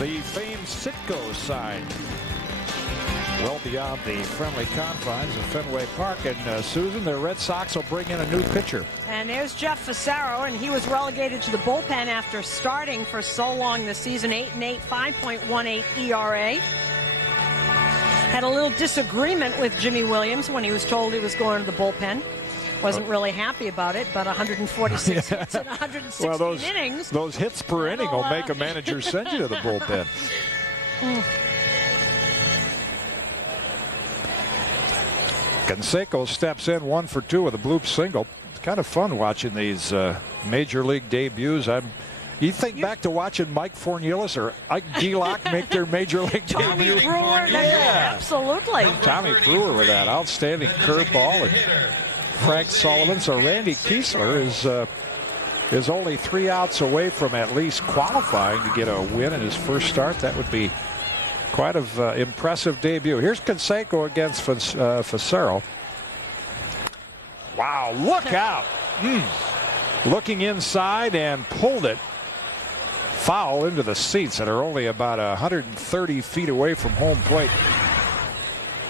the famed Sitco side. Well beyond the friendly confines of Fenway Park. And Susan, the Red Sox will bring in a new pitcher. And there's Jeff Fassero, and he was relegated to the bullpen after starting for so long this season. 8-8, 5.18 ERA. Had a little disagreement with Jimmy Williams when he was told he was going to the bullpen. Wasn't really happy about it, but 146 hits in 116 innings. Those hits per inning will make a manager send you to the bullpen. Canseco steps in 1 for 2 with a bloop single. It's kind of fun watching these major league debuts. You think back to watching Mike Fornielis or Ike Gelock make their major league debut. Tommy Brewer, yeah, absolutely. Tommy Brewer with that outstanding curveball, and Frank Sullivan. So Randy Kiesler is only 3 outs away from at least qualifying to get a win in his first start. That would be quite an impressive debut. Here's Canseco against Fassero. Wow, look out. Looking inside and pulled it foul into the seats that are only about 130 feet away from home plate.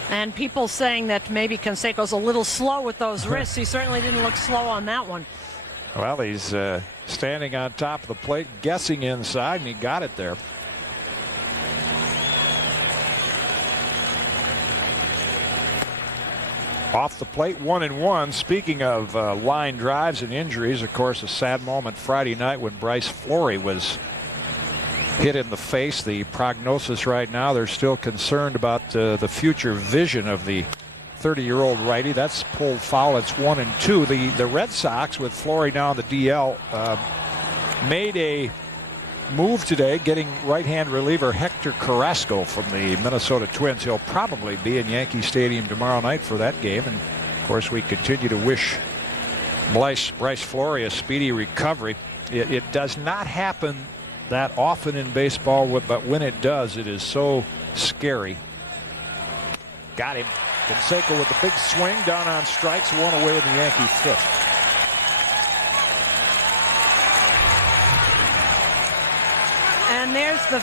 And people saying that maybe Canseco's a little slow with those wrists. He certainly didn't look slow on that one. Well, he's standing on top of the plate, guessing inside, and he got it there. Off the plate, 1-1. Speaking of line drives and injuries, of course, a sad moment Friday night when Bryce Flory was hit in the face. The prognosis right now, they're still concerned about the future vision of the 30-year-old righty. That's pulled foul. It's 1-2. The Red Sox, with Flory now on the DL, made a move today, getting right-hand reliever Hector Carrasco from the Minnesota Twins. He'll probably be in Yankee Stadium tomorrow night for that game. And of course, we continue to wish Bryce Flory a speedy recovery. It does not happen that often in baseball, but when it does, it is so scary. Got him. Canseco with the big swing, down on strikes, 1 away in the Yankee 5th. And there's the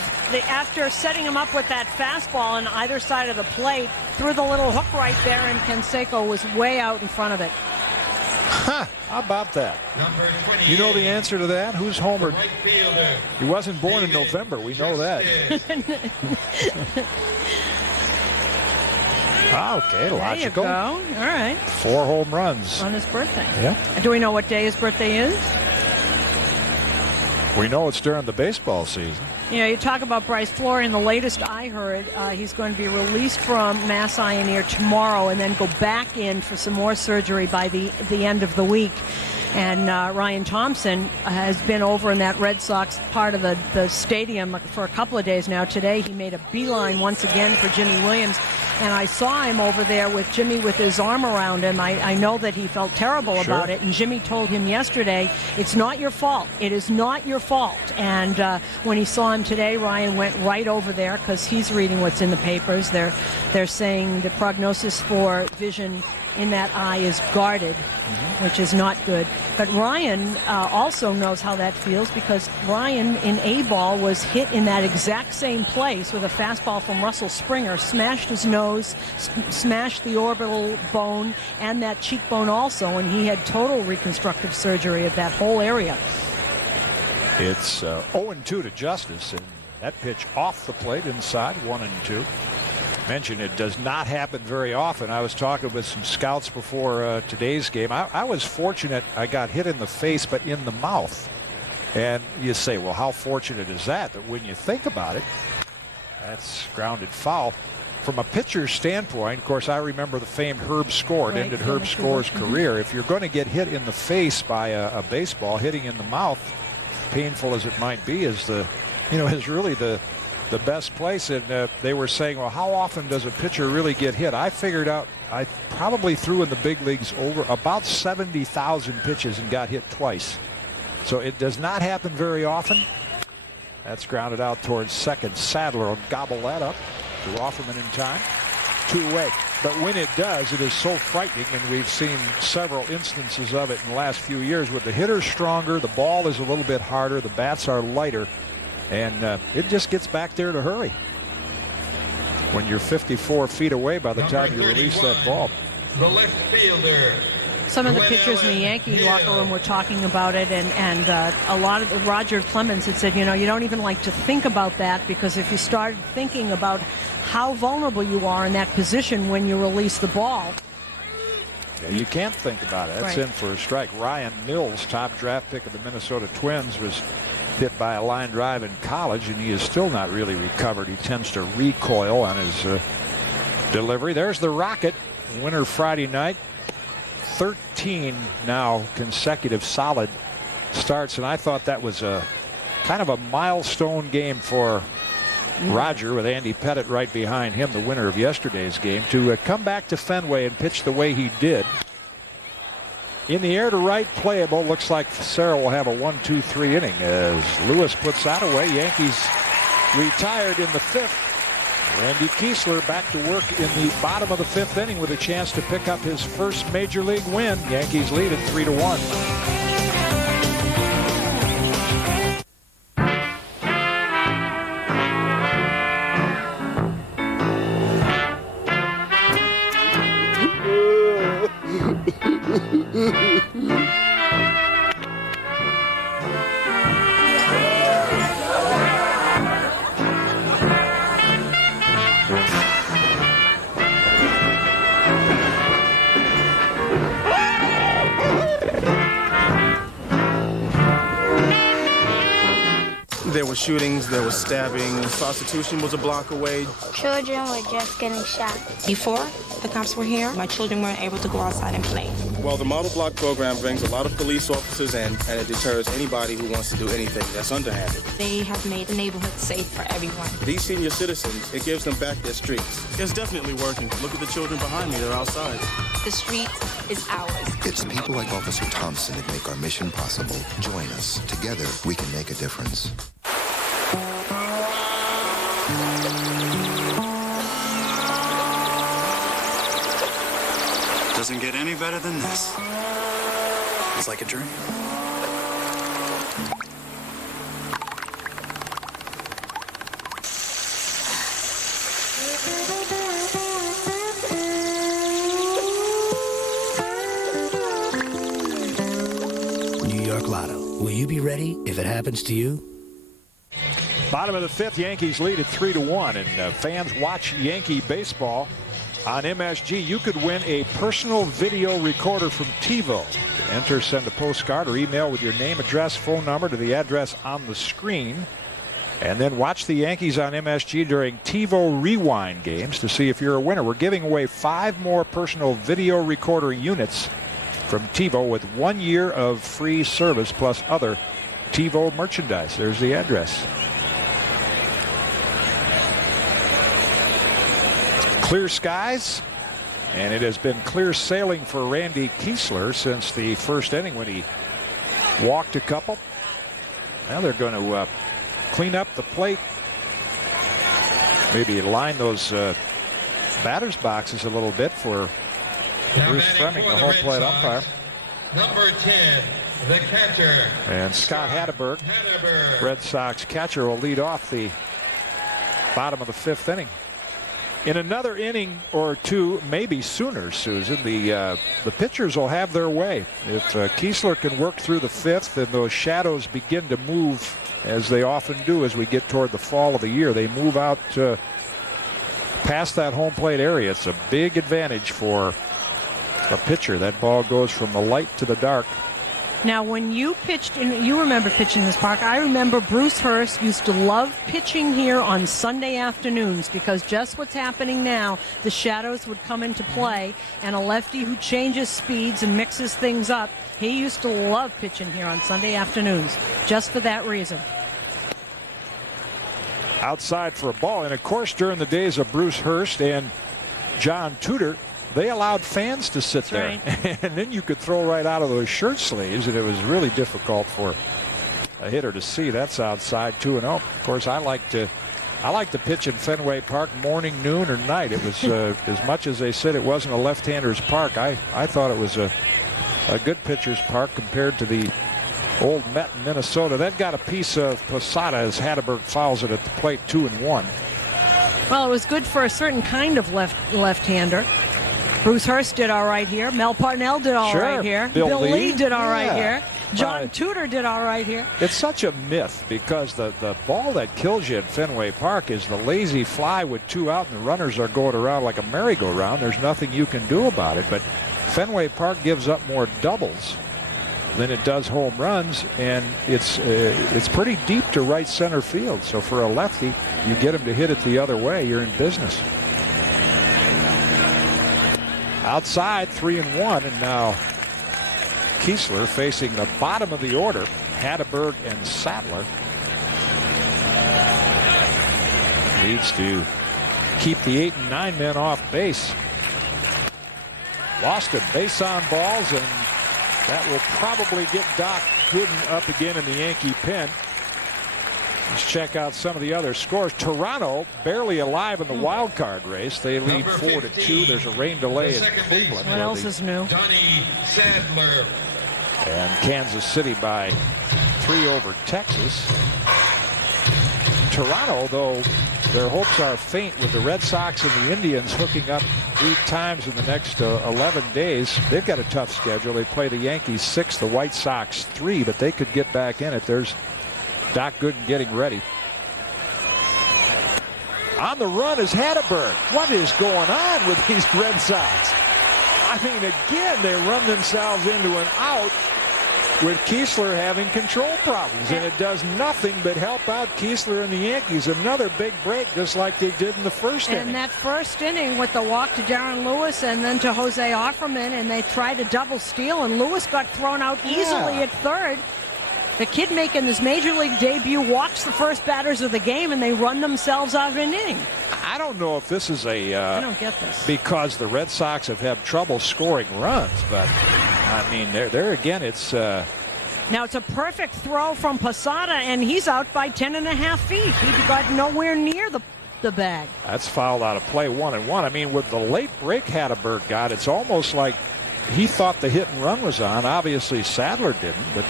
after setting him up with that fastball on either side of the plate, threw the little hook right there, and Canseco was way out in front of it. How about that? You know the answer to that? Who's homered? He wasn't born in November. We know that. Okay, logical. There you go. All right. 4 home runs. On his birthday. Yeah. Do we know what day his birthday is? We know it's during the baseball season. You know, you talk about Bryce Flory, and the latest I heard, he's going to be released from Mass Eye and Ear tomorrow and then go back in for some more surgery by the end of the week. And Ryan Thompson has been over in that Red Sox part of the stadium for a couple of days now. Today he made a beeline once again for Jimmy Williams. And I saw him over there with Jimmy with his arm around him. I know that he felt terrible about it. And Jimmy told him yesterday, it's not your fault. It is not your fault. And when he saw him today, Ryan went right over there because he's reading what's in the papers. They're saying the prognosis for vision in that eye is guarded, which is not good. But Ryan also knows how that feels because Ryan in A-ball was hit in that exact same place with a fastball from Russell Springer, smashed his nose, smashed the orbital bone and that cheekbone also, and he had total reconstructive surgery of that whole area. It's 0-2 to Justice, and that pitch off the plate inside, 1-2. Mentioned it does not happen very often. I was talking with some scouts before today's game. I was fortunate I got hit in the face, but in the mouth. And you say, well, how fortunate is that? But when you think about it, that's grounded foul. From a pitcher's standpoint, of course, I remember the famed Herb Score. It ended Herb Score's career. If you're going to get hit in the face by a baseball, hitting in the mouth, painful as it might be, is really the best place. And they were saying, well, how often does a pitcher really get hit? I figured out I probably threw in the big leagues over about 70,000 pitches and got hit twice. So it does not happen very often. That's grounded out towards second. Sadler will gobble that up to Offerman in time. 2 away. But when it does, it is so frightening, and we've seen several instances of it in the last few years. With the hitters stronger, the ball is a little bit harder, the bats are lighter. And it just gets back there to hurry when you're 54 feet away by the time you release that ball. The left fielder. Some of the pitchers in the Yankee locker room were talking about it, and a lot of Roger Clemens had said, you know, you don't even like to think about that, because if you start thinking about how vulnerable you are in that position when you release the ball. Yeah, you can't think about it. That's right. In for a strike. Ryan Mills, top draft pick of the Minnesota Twins, was hit by a line drive in college, and he is still not really recovered. He tends to recoil on his delivery. There's the Rocket, winner Friday night. 13 now consecutive solid starts, and I thought that was a kind of a milestone game for Roger, with Andy Pettitte right behind him, the winner of yesterday's game, to come back to Fenway and pitch the way he did. In the air to right, playable. Looks like Sarah will have a 1-2-3 inning as Lewis puts that away. Yankees retired in the 5th. Randy Kiesler back to work in the bottom of the 5th inning with a chance to pick up his first major league win. Yankees lead at 3-1. There were shootings, there was stabbing, prostitution was a block away. Children were just getting shot. Before the cops were here, my children weren't able to go outside and play. Well, the Model Block program brings a lot of police officers in, and it deters anybody who wants to do anything that's underhanded. They have made the neighborhood safe for everyone. These senior citizens, it gives them back their streets. It's definitely working. Look at the children behind me, they're outside. The street is ours. It's people like Officer Thompson that make our mission possible. Join us. Together, we can make a difference. Doesn't get any better than this. It's like a dream. New York Lotto. Will you be ready if it happens to you? Bottom of the 5th, Yankees lead at 3-1, and fans watch Yankee baseball on MSG. You could win a personal video recorder from TiVo. To enter, send a postcard or email with your name, address, phone number to the address on the screen, and then watch the Yankees on MSG during TiVo Rewind games to see if you're a winner. We're giving away 5 more personal video recorder units from TiVo with 1 year of free service plus other TiVo merchandise. There's the address. Clear skies, and it has been clear sailing for Randy Kiesler since the first inning when he walked a couple. Now they're going to clean up the plate, maybe line those batter's boxes a little bit for Bruce Fleming, the home plate umpire. Number 10, the catcher. And Scott Hatteberg, Red Sox catcher, will lead off the bottom of the 5th inning. In another inning or two, maybe sooner, Susan, the pitchers will have their way. If Kiesler can work through the 5th and those shadows begin to move, as they often do as we get toward the fall of the year, they move out past that home plate area. It's a big advantage for a pitcher. That ball goes from the light to the dark. Now, when you pitched, and you remember pitching this park, I remember Bruce Hurst used to love pitching here on Sunday afternoons, because just what's happening now, the shadows would come into play, and a lefty who changes speeds and mixes things up, he used to love pitching here on Sunday afternoons, just for that reason. Outside for a ball, and of course during the days of Bruce Hurst and John Tudor, they allowed fans to sit there, right. And then you could throw right out of those shirt sleeves, and it was really difficult for a hitter to see. That's outside 2-0. Of course, I like to pitch in Fenway Park morning, noon, or night. It was as much as they said it wasn't a left-hander's park. I thought it was a good pitcher's park compared to the Old Met in Minnesota. They've got a piece of Posada as Hatteberg fouls it at the plate, 2-1. Well, it was good for a certain kind of left-hander. Bruce Hurst did all right here. Mel Parnell did all right here. Bill Lee did all right here. John Tudor did all right here. It's such a myth because the ball that kills you at Fenway Park is the lazy fly with 2 out and the runners are going around like a merry-go-round. There's nothing you can do about it. But Fenway Park gives up more doubles than it does home runs, and it's pretty deep to right center field. So for a lefty, you get him to hit it the other way, you're in business. Outside, 3-1, and now Kiesler facing the bottom of the order, Hatteberg and Sadler. Needs to keep the 8 and 9 men off base. Lost a base on balls, and that will probably get Doc Gooden up again in the Yankee pen. Let's check out some of the other scores. Toronto barely alive in the wild card race. They lead 4-2. There's a rain delay in Cleveland. What else is new? Donnie Sadler. And Kansas City by 3 over Texas. Toronto, though, their hopes are faint with the Red Sox and the Indians hooking up 3 times in the next 11 days. They've got a tough schedule. They play the Yankees 6, the White Sox 3, but they could get back in it. There's Doc Gooden getting ready. On the run is Hatteberg. What is going on with these Red Sox? I mean, again, they run themselves into an out with Kiesler having control problems, and it does nothing but help out Kiesler and the Yankees. Another big break, just like they did in the first inning. And that first inning with the walk to Darren Lewis and then to Jose Offerman, and they tried a double steal, and Lewis got thrown out easily at third. The kid making this major league debut walks the first batters of the game, and they run themselves out of an inning. I don't know if this is I don't get this. because the Red Sox have had trouble scoring runs, but I mean, there again, it's Now it's a perfect throw from Posada, and he's out by 10.5 feet. He got nowhere near the bag. That's fouled out of play, 1-1. I mean, with the late break Hatteberg got, it's almost like he thought the hit and run was on. Obviously, Sadler didn't, but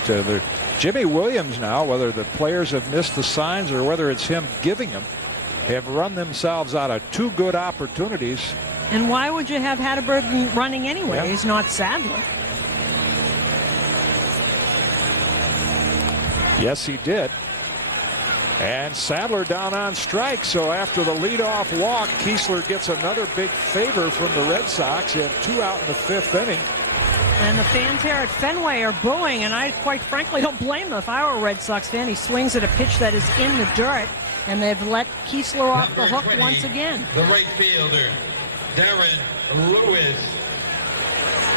Jimmy Williams now, whether the players have missed the signs or whether it's him giving them, have run themselves out of 2 good opportunities. And why would you have Hatteberg running anyway? Yeah. He's not Sadler. Yes, he did. And Sadler down on strike, so after the leadoff walk, Kiesler gets another big favor from the Red Sox and 2 out in the 5th inning. And the fans here at Fenway are booing, and I quite frankly don't blame them. If I were a Red Sox fan, he swings at a pitch that is in the dirt, and they've let Kiesler off the hook 20, once again. The right fielder, Darren Lewis.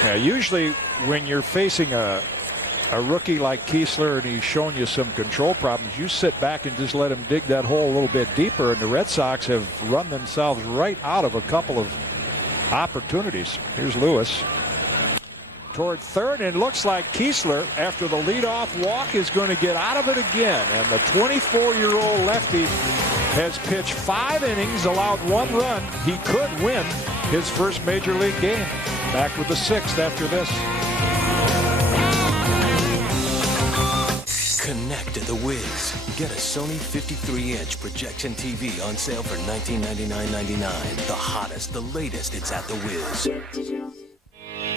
Yeah, usually when you're facing a rookie like Kiesler and he's shown you some control problems, you sit back and just let him dig that hole a little bit deeper, and the Red Sox have run themselves right out of a couple of opportunities. Here's Lewis toward third, and it looks like Kiesler, after the leadoff walk, is going to get out of it again. And the 24-year-old lefty has pitched 5 innings, allowed 1 run. He could win his first major league game. Back with the 6th after this. Connect to the Wiz. Get a Sony 53-inch projection TV on sale for $1999.99. The hottest, the latest, it's at the Wiz.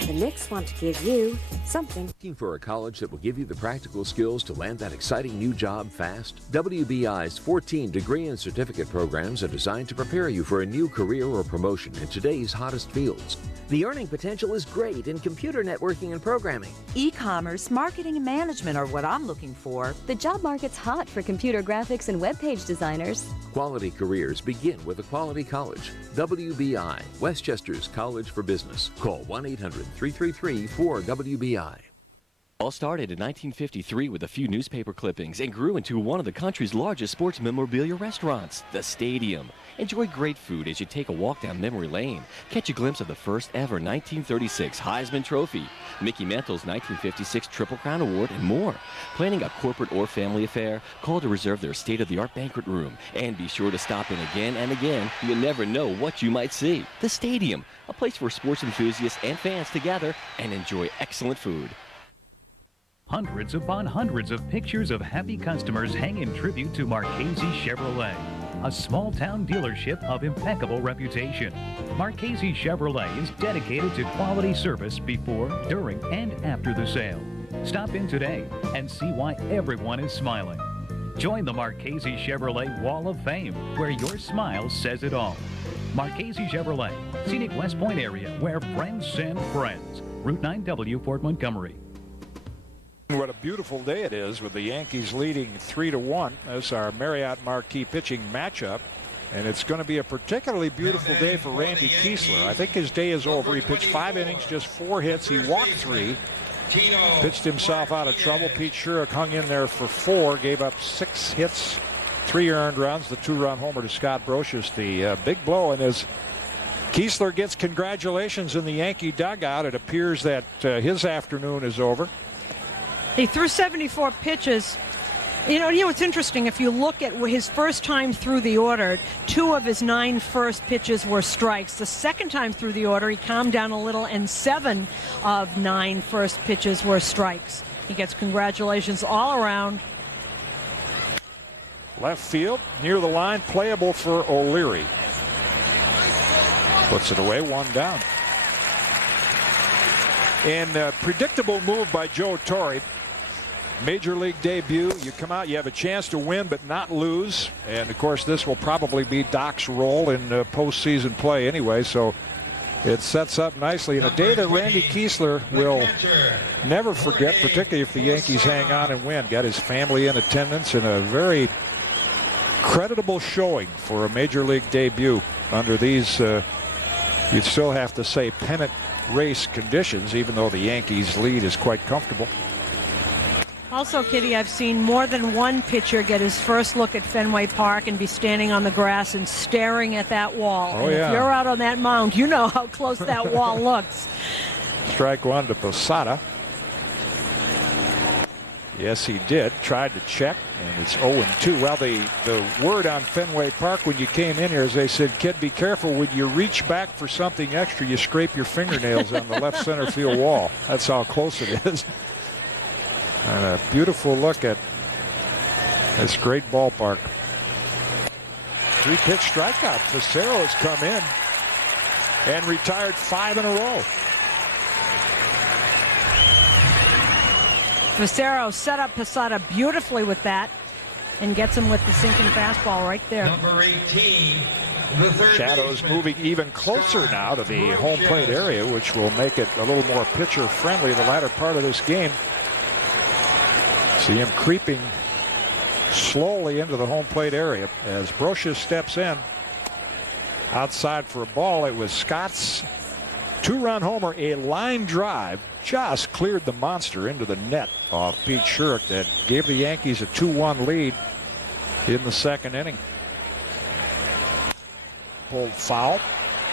The Knicks want to give you something. Looking for a college that will give you the practical skills to land that exciting new job fast? WBI's 14 degree and certificate programs are designed to prepare you for a new career or promotion in today's hottest fields. The earning potential is great in computer networking and programming. E-commerce, marketing, and management are what I'm looking for. The job market's hot for computer graphics and web page designers. Quality careers begin with a quality college. WBI, Westchester's College for Business. Call 1-800-333-4WBI. All started in 1953 with a few newspaper clippings and grew into one of the country's largest sports memorabilia restaurants, the Stadium. Enjoy great food as you take a walk down memory lane. Catch a glimpse of the first ever 1936 Heisman Trophy, Mickey Mantle's 1956 Triple Crown Award, and more. Planning a corporate or family affair? Call to reserve their state-of-the-art banquet room. And be sure to stop in again and again. You never know what you might see. The Stadium, a place for sports enthusiasts and fans to gather and enjoy excellent food. Hundreds upon hundreds of pictures of happy customers hang in tribute to Marchese Chevrolet, a small-town dealership of impeccable reputation. Marchese Chevrolet is dedicated to quality service before, during, and after the sale. Stop in today and see why everyone is smiling. Join the Marchese Chevrolet Wall of Fame, where your smile says it all. Marchese Chevrolet, scenic West Point area, where friends send friends. Route 9W, Fort Montgomery. What a beautiful day it is with the Yankees leading 3-1 as our Marriott Marquee pitching matchup. And it's going to be a particularly beautiful day for Randy Kiesler. I think his day is over. He pitched 5 innings, just 4 hits. He walked 3. Pitched himself out of trouble. Pete Shurock hung in there for 4, gave up 6 hits, 3 earned runs, the 2-run homer to Scott Brocious, the big blow. And as Kiesler gets congratulations in the Yankee dugout, it appears that his afternoon is over. He threw 74 pitches. You know, it's interesting. If you look at his first time through the order, 2 of his 9 first pitches were strikes. The second time through the order, he calmed down a little, and 7 of 9 first pitches were strikes. He gets congratulations all around. Left field, near the line, playable for O'Leary. Puts it away, 1 down. And a predictable move by Joe Torre. Major league debut. You come out, you have a chance to win but not lose. And of course, this will probably be Doc's role in postseason play anyway. So it sets up nicely. And a day that Randy Kiesler will never forget, particularly if the Yankees hang on and win. Got his family in attendance in a very creditable showing for a major league debut under these, you'd still have to say, pennant race conditions, even though the Yankees lead is quite comfortable. Also, Kitty, I've seen more than one pitcher get his first look at Fenway Park and be standing on the grass and staring at that wall. Oh, and yeah. If you're out on that mound, you know how close that wall looks. Strike 1 to Posada. Yes, he did. Tried to check, and it's 0-2. Well, the word on Fenway Park when you came in here is they said, kid, be careful. When you reach back for something extra, you scrape your fingernails on the left center field wall. That's how close it is. And a beautiful look at this great ballpark. 3-pitch strikeout. Facero has come in and retired 5 in a row. Facero set up Posada beautifully with that and gets him with the sinking fastball right there. Number 18, the third Shadows baseman. moving even closer now to the home plate area, which will make it a little more pitcher friendly the latter part of this game. See him creeping slowly into the home plate area as Brocious steps in. Outside for a ball. It was Scott's 2-run homer, a line drive, just cleared the monster into the net off Pete Shurock that gave the Yankees a 2-1 lead in the second inning. Pulled foul.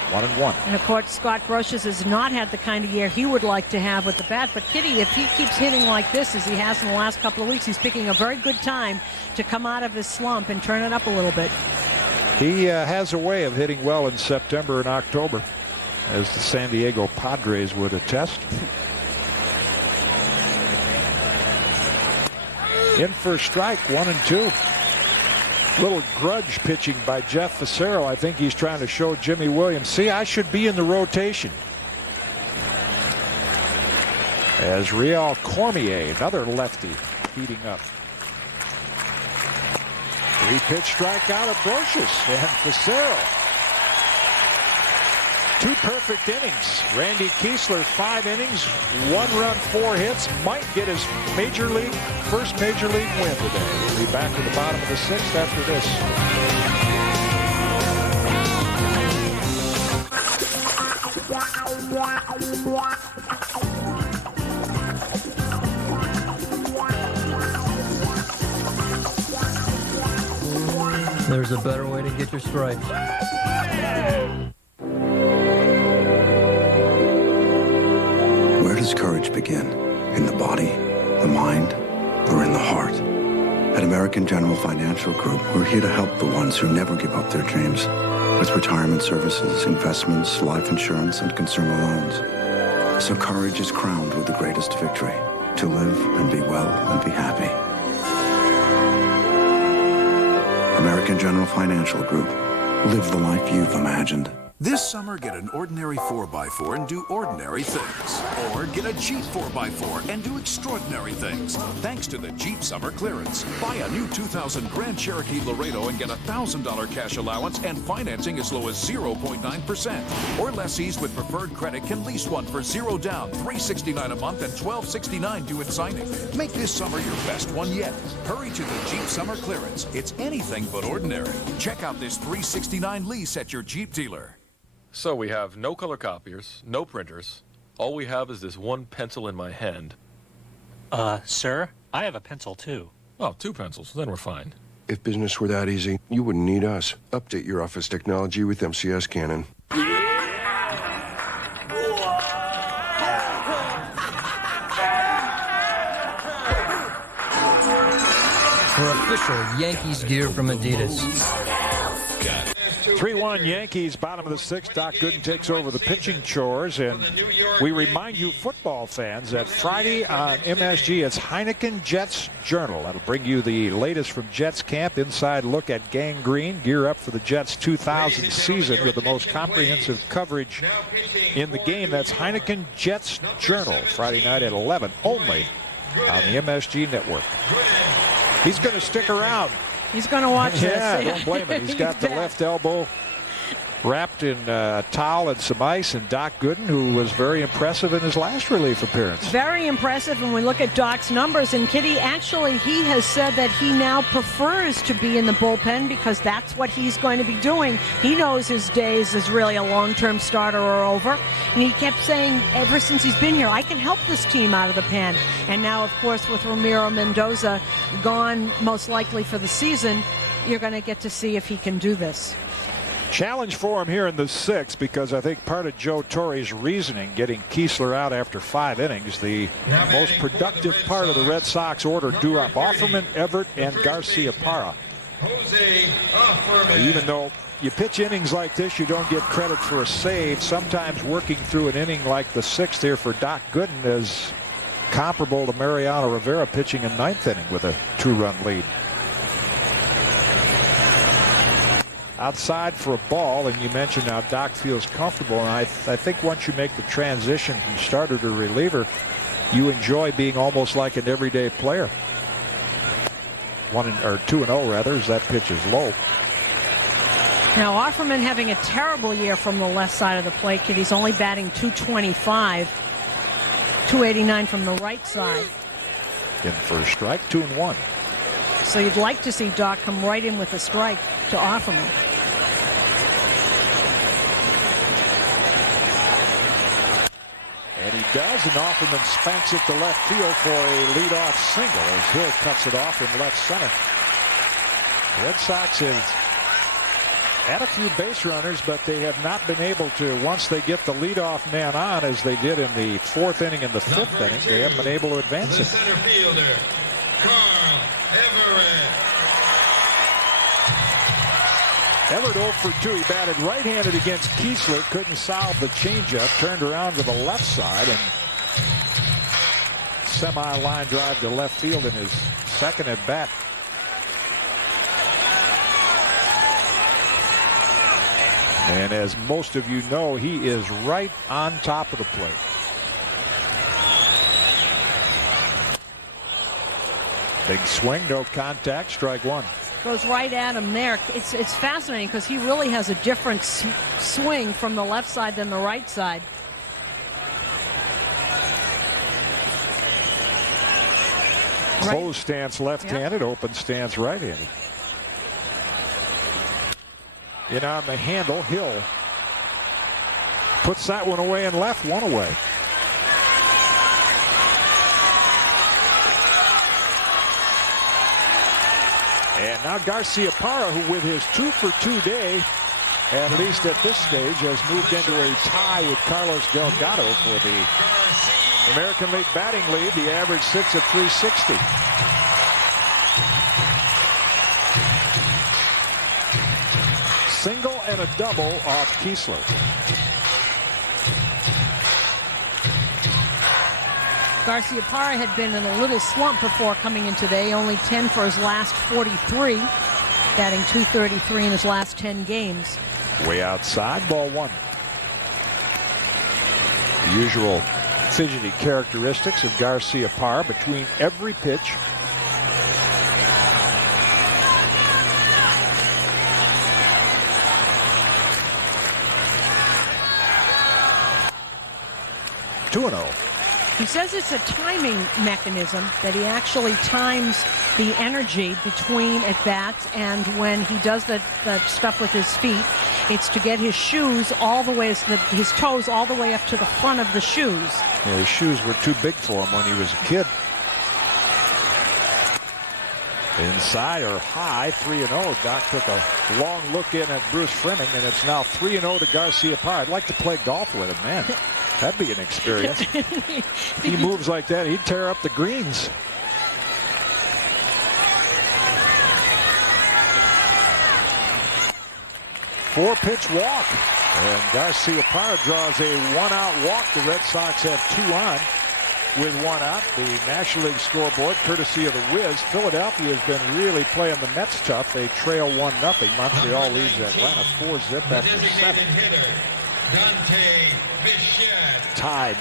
1-1. And of course, Scott Brocious has not had the kind of year he would like to have with the bat. But Kitty, if he keeps hitting like this as he has in the last couple of weeks, he's picking a very good time to come out of his slump and turn it up a little bit. He has a way of hitting well in September and October, as the San Diego Padres would attest. In for a strike, 1-2. Little grudge pitching by Jeff Facero. I think he's trying to show Jimmy Williams, see, I should be in the rotation. As Real Cormier, another lefty, heating up. 3-pitch strikeout of Brocious and Facero. 2 perfect innings. Randy Kiesler, 5 innings, 1 run, 4 hits. Might get his first major league win today. We'll be back to the bottom of the 6th after this. There's a better way to get your stripes. Where does courage begin? In the body, the mind, or in the heart? At American General Financial Group, we're here to help the ones who never give up their dreams. With retirement services, investments, life insurance, and consumer loans. So courage is crowned with the greatest victory. to live and be well and be happy. American General Financial Group. Live the life you've imagined. This summer, get an ordinary 4x4 and do ordinary things. Or get a Jeep 4x4 and do extraordinary things. Thanks to the Jeep Summer Clearance. Buy a new 2000 Grand Cherokee Laredo and get a $1,000 cash allowance and financing as low as 0.9%. Or lessees with preferred credit can lease one for $0 down, $369 a month, and $1,269 due at signing. Make this summer your best one yet. Hurry to the Jeep Summer Clearance. It's anything but ordinary. Check out this $369 lease at your Jeep dealer. So we have no color copiers, no printers. All we have is this one pencil in my hand. Sir, I have a pencil too. Oh, 2 pencils. Then we're fine. If business were that easy, you wouldn't need us. Update your office technology with MCS Canon. For official Yankees gear from Adidas. 3-1 Yankees, bottom of the 6th. Doc Gooden takes over the pitching chores, and we remind you football fans that Friday on MSG it's Heineken Jets Journal. That'll bring you the latest from Jets camp, inside look at Gang Green, gear up for the Jets 2000 season with the most comprehensive coverage in the game. That's Heineken Jets Journal, Friday night at 11, only on the MSG network. He's going to stick around. He's going to watch this. Yeah, don't blame him. He's got the left elbow wrapped in a towel and some ice, and Doc Gooden, who was very impressive in his last relief appearance. Very impressive when we look at Doc's numbers. And Kitty, actually, he has said that he now prefers to be in the bullpen because that's what he's going to be doing. He knows his days as really a long-term starter are over. And he kept saying ever since he's been here, I can help this team out of the pen. And now, of course, with Ramiro Mendoza gone most likely for the season, you're going to get to see if he can do this. Challenge for him here in the 6th, because I think part of Joe Torre's reasoning getting Kiesler out after 5 innings, the most productive part of the Red Sox order due up Offerman, Everett, and Garciaparra. Even though you pitch innings like this, you don't get credit for a save. Sometimes working through an inning like the 6th here for Doc Gooden is comparable to Mariano Rivera pitching in 9th inning with a 2-run lead. Outside for a ball, and you mentioned how Doc feels comfortable, and I think once you make the transition from starter to reliever, you enjoy being almost like an everyday player. 2-0 rather, as that pitch is low. Now Offerman having a terrible year from the left side of the plate. Kid, he's only batting .225, .289 from the right side. In for a strike, 2-1. So you'd like to see Doc come right in with a strike to Offerman. And he does, and Offerman spanks it to left field for a leadoff single as Hill cuts it off in left center. The Red Sox have had a few base runners, but they have not been able to, once they get the leadoff man on, as they did in the 4th inning and the 5th inning, they haven't been able to advance it. Center fielder, Carl Everett. Everett 0 for 2. He batted right-handed against Kiesler. Couldn't solve the changeup. Turned around to the left side and semi-line drive to left field in his 2nd at bat. And as most of you know, he is right on top of the plate. Big swing, no contact, strike 1. Goes right at him there. It's fascinating because he really has a different swing from the left side than the right side. Closed stance left-handed, open stance right-handed. In on the handle, Hill puts that one away and left one away. And now Garciaparra, who with his 2 for 2 day, at least at this stage, has moved into a tie with Carlos Delgado for the American League batting lead. The average sits at 360. Single and a double off Kiesler. Garciaparra had been in a little slump before coming in today, only 10 for his last 43, batting .233 in his last 10 games. Way outside, ball one. The usual fidgety characteristics of Garciaparra between every pitch. Two and 0. He says it's a timing mechanism, that he actually times the energy between at-bats, and when he does the stuff with his feet, it's to get his shoes all the way, his toes all the way up to the front of the shoes. Yeah, his shoes were too big for him when he was a kid. Inside or high, 3-0. Doc took a long look in at Bruce Fleming, and it's now 3-0 to Garciaparra. I'd like to play golf with him, man. That'd be an experience. He moves like that, he'd tear up the greens. Four-pitch walk. And Garciaparra draws a one-out walk. The Red Sox have 2 on with 1 out. The National League scoreboard, courtesy of the Wiz. Philadelphia has been really playing the Mets tough. They trail 1-0. Montreal leads Atlanta 4-0 after 7. Tied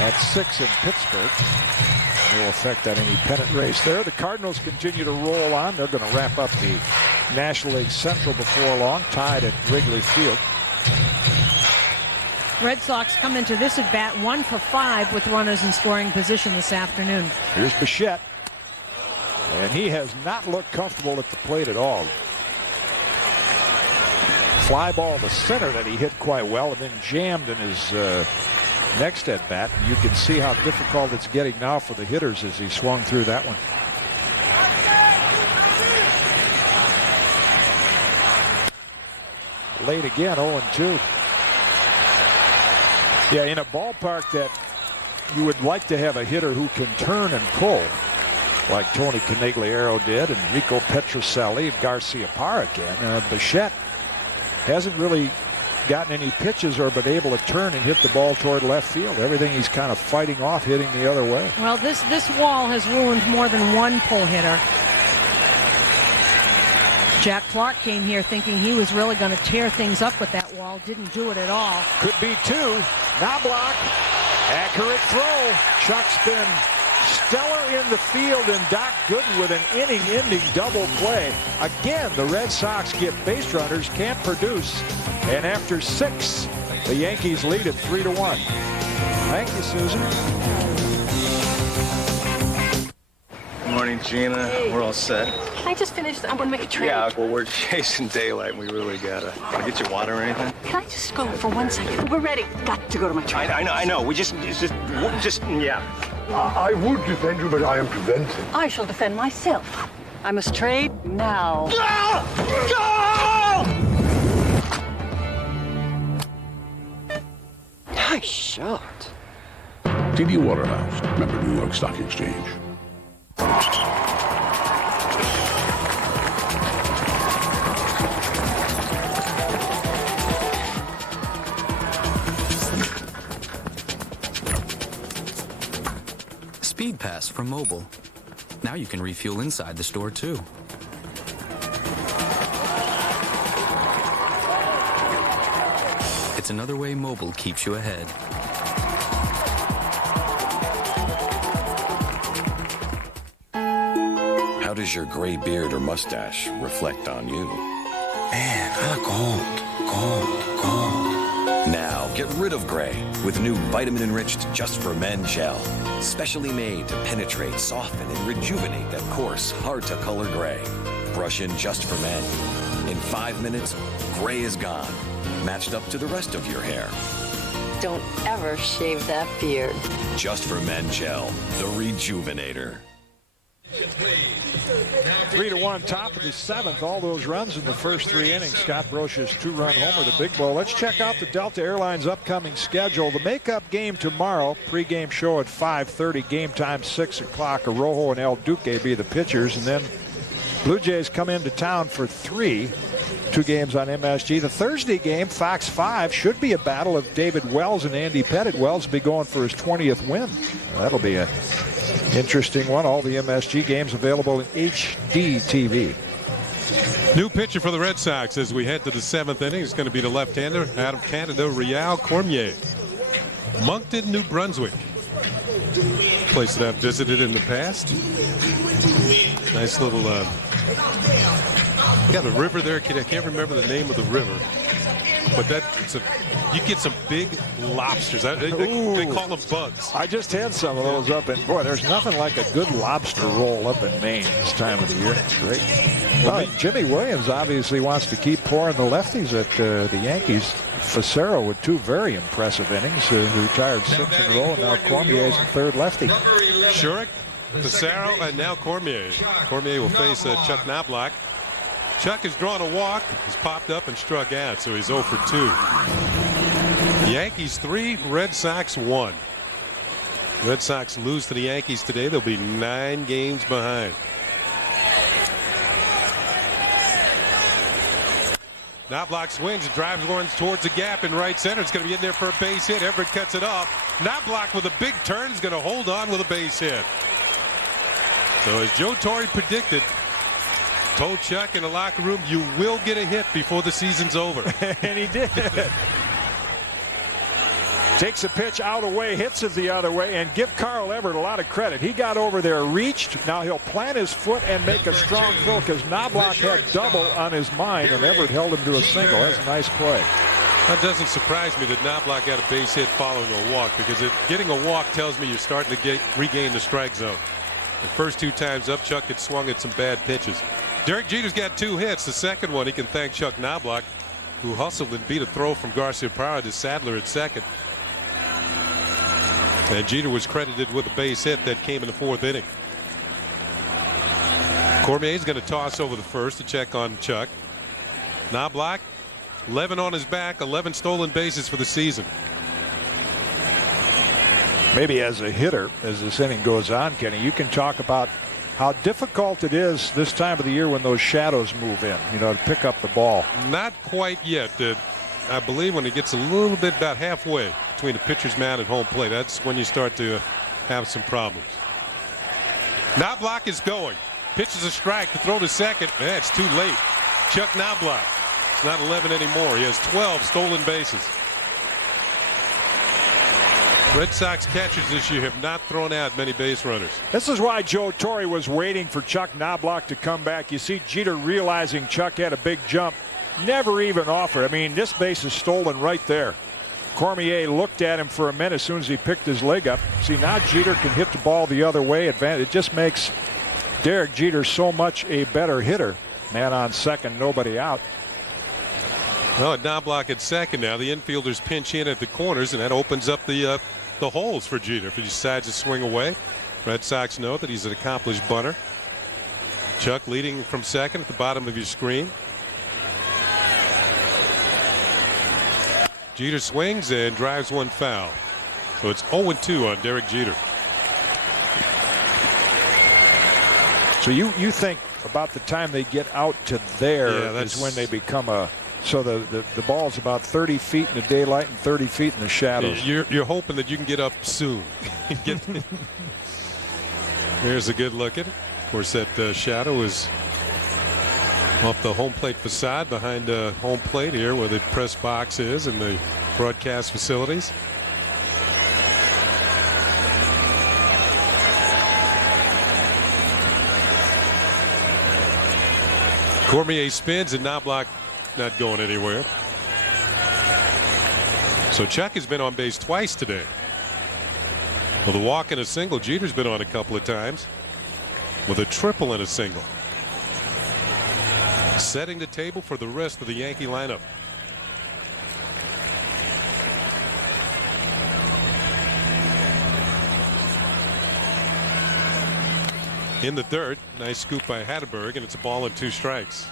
at 6 in Pittsburgh. No effect on any pennant race there. The Cardinals continue to roll on. They're going to wrap up the National League Central before long, tied at Wrigley Field. Red Sox come into this at bat 1 for 5 with runners in scoring position this afternoon. Here's Bichette, and he has not looked comfortable at the plate at all. Fly ball to center that he hit quite well, and then jammed in his next at bat. You can see how difficult it's getting now for the hitters as he swung through that one. Late again, 0-2. Yeah, in a ballpark that you would like to have a hitter who can turn and pull, like Tony Conigliaro did, and Rico Petrocelli, Garciaparra again. Bichette hasn't really gotten any pitches or been able to turn and hit the ball toward left field. Everything he's kind of fighting off, hitting the other way. Well, this wall has ruined more than one pull hitter. Jack Clark came here thinking he was really going to tear things up with that wall. Didn't do it at all. Could be 2. Knobloch. Accurate throw. Chuck's been stellar in the field, and Doc Gooden with an inning-ending double play. Again, the Red Sox get base runners, can't produce. And after 6, the Yankees lead at 3-1. Thank you, Susan. Good morning, Gina. Hey. We're all set. I just finished. I want to make a trade. Yeah, well, we're chasing daylight, and we really gotta. Can I get you water or anything? Can I just go for 1 second? We're ready. Got to go to my trade. I know. We just, yeah. I would defend you, but I am prevented. I shall defend myself. I must trade now. Nice shot. TD Waterhouse, member New York Stock Exchange. Speed Pass from Mobile. Now you can refuel inside the store too. It's another way mobile keeps you ahead. How does your gray beard or mustache reflect on you? Man, I look gold. Now, get rid of gray with new vitamin-enriched Just for Men gel. Specially made to penetrate, soften, and rejuvenate that coarse, hard-to-color gray. Brush in Just for Men. In 5 minutes, gray is gone, matched up to the rest of your hair. Don't ever shave that beard. Just for Men gel, the Rejuvenator. 3-1, top of the 7th. All those runs in the first 3 innings. Scott Brosius' 2-run homer, the big ball. Let's check out the Delta Airlines upcoming schedule. The makeup game tomorrow, pregame show at 5:30, game time 6 o'clock. Arrojo and El Duque be the pitchers, and then Blue Jays come into town for 2 games on MSG. The Thursday game, Fox 5, should be a battle of David Wells and Andy Pettit. Wells will be going for his 20th win. That'll be an interesting one. All the MSG games available in HD TV. New pitcher for the Red Sox as we head to the 7th inning. It's going to be the left-hander out of Canada, Real Cormier. Moncton, New Brunswick. Place that I've visited in the past. Nice little, got a river there. I can't remember the name of the river, but you get some big lobsters. They call them bugs. I just had some of those up in, boy, there's nothing like a good lobster roll up in Maine this time of the year. It's great. Well, Jimmy Williams obviously wants to keep pouring the lefties at the Yankees. Facero with 2 very impressive innings, retired 6 in a row, and now Cormier's the 3rd lefty. Schurik, Facero, and now Cormier. Cormier will face Chuck Knobloch. Chuck has drawn a walk, has popped up and struck out, so he's 0 for 2. Yankees 3, Red Sox 1. Red Sox lose to the Yankees today. They'll be 9 games behind. Knobloch swings and drives one towards the gap in right center. It's going to be in there for a base hit. Everett cuts it off. Knobloch with a big turn is going to hold on with a base hit. So as Joe Torre predicted, told Chuck in the locker room, you will get a hit before the season's over. And he did. Takes a pitch out away, hits it the other way, and give Carl Everett a lot of credit. He got over there, reached. Now he'll plant his foot and make a strong throw because Knobloch had double on his mind, and Everett held him to a single. That's a nice play. That doesn't surprise me that Knobloch got a base hit following a walk, because getting a walk tells me you're starting to regain the strike zone. The first 2 times up, Chuck had swung at some bad pitches. Derek Jeter's got 2 hits. The second one, he can thank Chuck Knobloch, who hustled and beat a throw from Garcia Parra to Sadler at second. And Jeter was credited with a base hit that came in the 4th inning. Cormier's going to toss over the first to check on Chuck. Knobloch, 11 on his back, 11 stolen bases for the season. Maybe as a hitter, as this inning goes on, Kenny, you can talk about how difficult it is this time of the year when those shadows move in, to pick up the ball. Not quite yet. I believe when it gets a little bit about halfway between the pitcher's mound and home plate, that's when you start to have some problems. Knobloch is going. Pitches a strike to throw to second. It's too late. Chuck Knobloch. It's not 11 anymore. He has 12 stolen bases. Red Sox catchers this year have not thrown out many base runners. This is why Joe Torre was waiting for Chuck Knobloch to come back. You see Jeter realizing Chuck had a big jump. Never even offered. I mean, this base is stolen right there. Cormier looked at him for a minute as soon as he picked his leg up. See, now Jeter can hit the ball the other way. It just makes Derek Jeter so much a better hitter. Man on second, nobody out. Well, Knobloch at second now. The infielders pinch in at the corners, and that opens up the holes for Jeter if he decides to swing away. Red Sox know that he's an accomplished bunter. Chuck leading from second at the bottom of your screen. Jeter swings and drives one foul. So it's 0-2 on Derek Jeter. So you think about the time they get out to there is when they become a. So the ball's about 30 feet in the daylight and 30 feet in the shadows. You're hoping that you can get up soon. Here's a good look at it. Of course, that shadow is off the home plate facade behind home plate here where the press box is and the broadcast facilities. Cormier spins and Knobloch not going anywhere. So Chuck has been on base twice today. With a walk and a single, Jeter's been on a couple of times. With a triple and a single. Setting the table for the rest of the Yankee lineup. In the dirt, nice scoop by Hatteberg, and it's a ball and 2 strikes.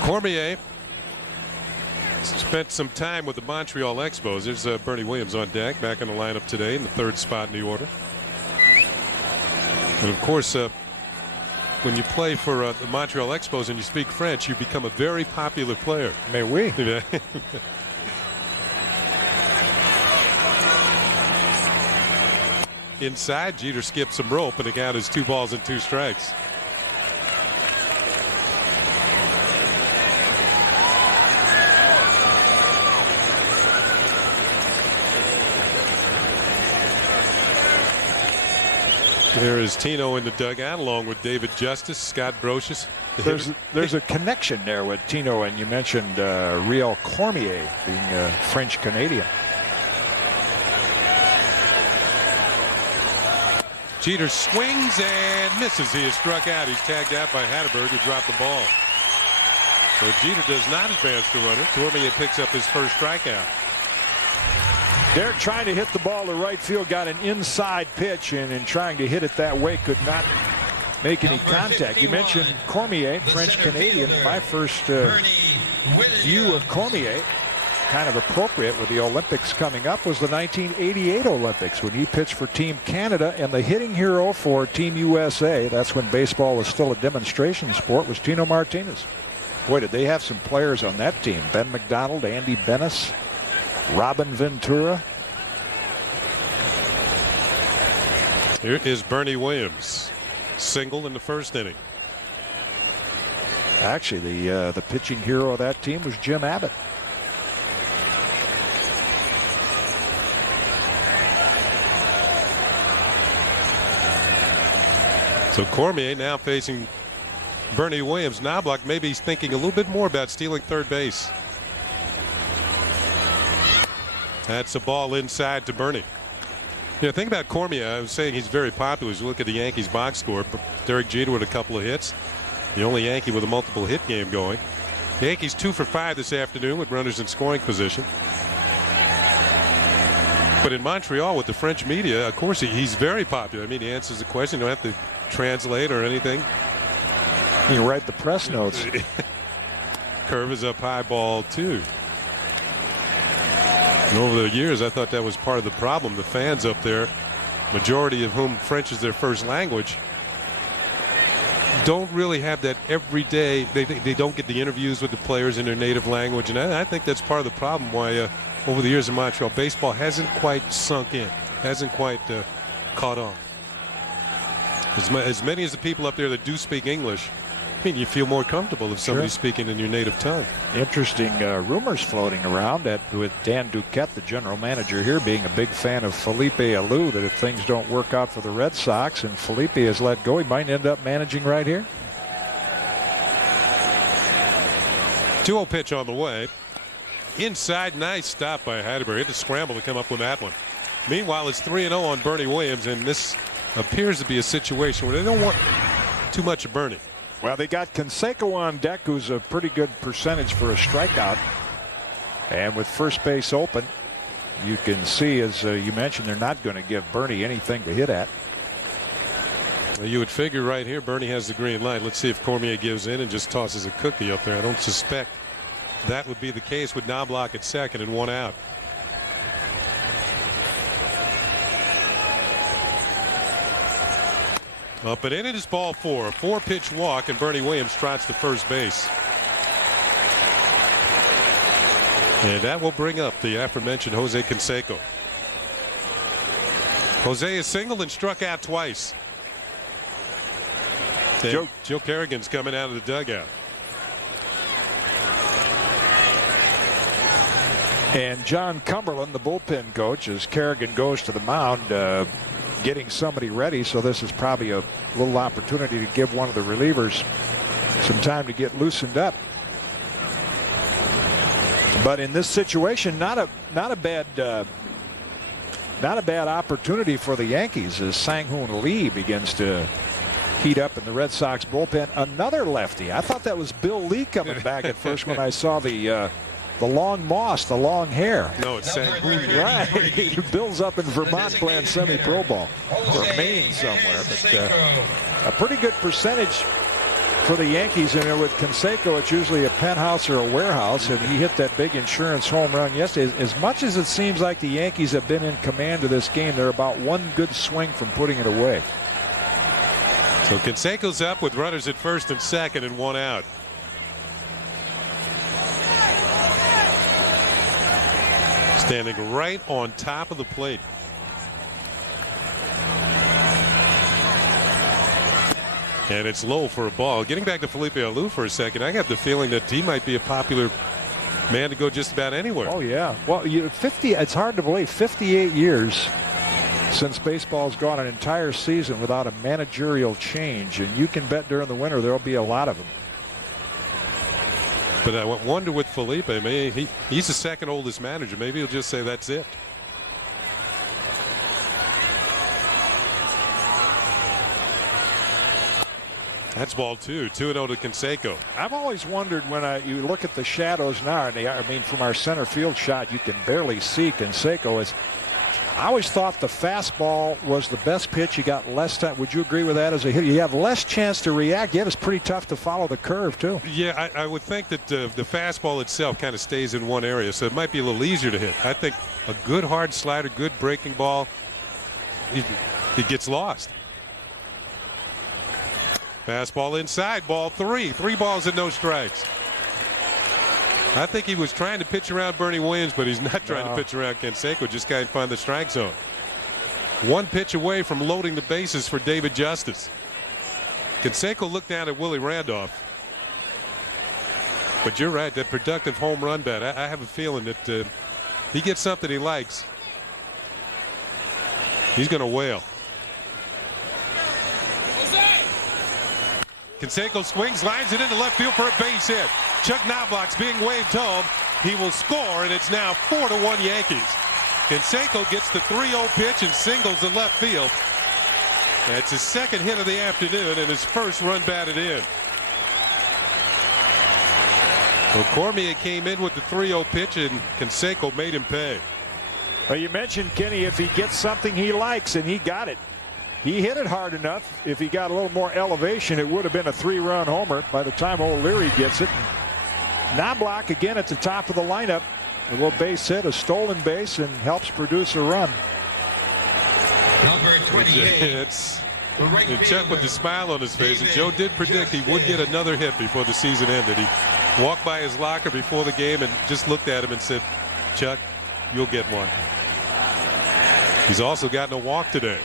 Cormier spent some time with the Montreal Expos. There's Bernie Williams on deck, back in the lineup today in the 3rd spot in the order. And of course, when you play for the Montreal Expos and you speak French, you become a very popular player. Mais oui. Inside, Jeter skipped some rope, and the count is 2 balls and 2 strikes. There is Tino in the dugout along with David Justice, Scott Brocious. There's a connection there with Tino, and you mentioned Riel Cormier being French-Canadian. Jeter swings and misses. He is struck out. He's tagged out by Hatterberg, who dropped the ball. So Jeter does not advance the runner. Cormier picks up his first strikeout. Derek trying to hit the ball to right field, got an inside pitch, and in trying to hit it that way could not make any contact. You mentioned Cormier, French-Canadian. My first view of Cormier, kind of appropriate with the Olympics coming up, was the 1988 Olympics when he pitched for Team Canada, and the hitting hero for Team USA, that's when baseball was still a demonstration sport, was Tino Martinez. Boy, did they have some players on that team. Ben McDonald, Andy Bennis, Robin Ventura. Here is Bernie Williams, single in the first inning. Actually, the pitching hero of that team was Jim Abbott. So Cormier now facing Bernie Williams. Knobloch maybe he's thinking a little bit more about stealing third base. That's a ball inside to Bernie. You know, think about Cormier. I was saying he's very popular. As you look at the Yankees box score, Derek Jeter with a couple of hits. The only Yankee with a multiple hit game going. The Yankees 2 for 5 this afternoon with runners in scoring position. But in Montreal with the French media, of course, he's very popular. I mean, he answers the question. You don't have to translate or anything. You write the press notes. Curve is up high, ball 2. And over the years, I thought that was part of the problem. The fans up there, majority of whom French is their first language, don't really have that every day. They don't get the interviews with the players in their native language. And I think that's part of the problem why over the years in Montreal, baseball hasn't quite sunk in, hasn't quite caught on. As many as the people up there that do speak English, I mean, you feel more comfortable if somebody's speaking in your native tongue. Interesting rumors floating around that with Dan Duquette, the general manager here, being a big fan of Felipe Alou, that if things don't work out for the Red Sox and Felipe is let go, he might end up managing right here. 2-0 pitch on the way. Inside, nice stop by Hatterberg. Had to scramble to come up with that one. Meanwhile, it's 3-0 on Bernie Williams, and this appears to be a situation where they don't want too much of Bernie. Well, they got Canseco on deck, who's a pretty good percentage for a strikeout. And with first base open, you can see, as you mentioned, they're not going to give Bernie anything to hit at. Well, you would figure right here Bernie has the green light. Let's see if Cormier gives in and just tosses a cookie up there. I don't suspect that would be the case with Knobloch at second and 1 out. Up and in, it is ball 4. A 4-pitch walk, and Bernie Williams trots to first base. And that will bring up the aforementioned Jose Canseco. Jose is singled and struck out twice. Joe Kerrigan's coming out of the dugout. And John Cumberland, the bullpen coach, as Kerrigan goes to the mound, getting somebody ready. So this is probably a little opportunity to give one of the relievers some time to get loosened up. But in this situation, not a bad opportunity for the Yankees as Sang-Hoon Lee begins to heat up in the Red Sox bullpen. Another lefty. I thought that was Bill Lee coming back at first when I saw the long moss, the long hair. No, it's Sang-Hoon. Right. Bill's up in Vermont playing semi-pro ball, or Maine somewhere. But a pretty good percentage for the Yankees. And with Canseco, it's usually a penthouse or a warehouse, and he hit that big insurance home run yesterday. As much as it seems like the Yankees have been in command of this game, they're about one good swing from putting it away. So Canseco's up with runners at first and second and 1 out. Standing right on top of the plate. And it's low for a ball. Getting back to Felipe Alou for a second, I got the feeling that he might be a popular man to go just about anywhere. Oh, yeah. Well, 50. It's hard to believe. 58 years since baseball's gone an entire season without a managerial change. And you can bet during the winter there'll be a lot of them. But I wonder with Felipe, maybe he's the second oldest manager. Maybe he'll just say that's it. That's ball 2. 2-0 to Canseco. I've always wondered when you look at the shadows now, and from our center field shot, you can barely see Canseco. I always thought the fastball was the best pitch. You got less time. Would you agree with that as a hitter? You have less chance to react, yet it's pretty tough to follow the curve, too. Yeah, I would think that the fastball itself kind of stays in one area, so it might be a little easier to hit. I think a good hard slider, good breaking ball, it gets lost. Fastball inside, ball 3. 3 balls and no strikes. I think he was trying to pitch around Bernie Williams, but he's not trying to pitch around Canseco. Just can't find the strike zone. 1 pitch away from loading the bases for David Justice. Canseco looked down at Willie Randolph. But you're right, that productive home run bat. I have a feeling that he gets something he likes. He's going to wail. Canseco swings, lines it into left field for a base hit. Chuck Knobloch's being waved home. He will score, and it's now 4-1 Yankees. Canseco gets the 3-0 pitch and singles to left field. That's his second hit of the afternoon and his first run batted in. So Cormier came in with the 3-0 pitch, and Canseco made him pay. Well, you mentioned, Kenny, if he gets something he likes, and he got it. He hit it hard enough. If he got a little more elevation, it would have been a 3-run homer by the time O'Leary gets it. Knobloch again at the top of the lineup. A little base hit, a stolen base, and helps produce a run. Number 28. And Chuck with the smile on his face. And Joe did predict he would get another hit before the season ended. He walked by his locker before the game and just looked at him and said, Chuck, you'll get one. He's also gotten a walk today.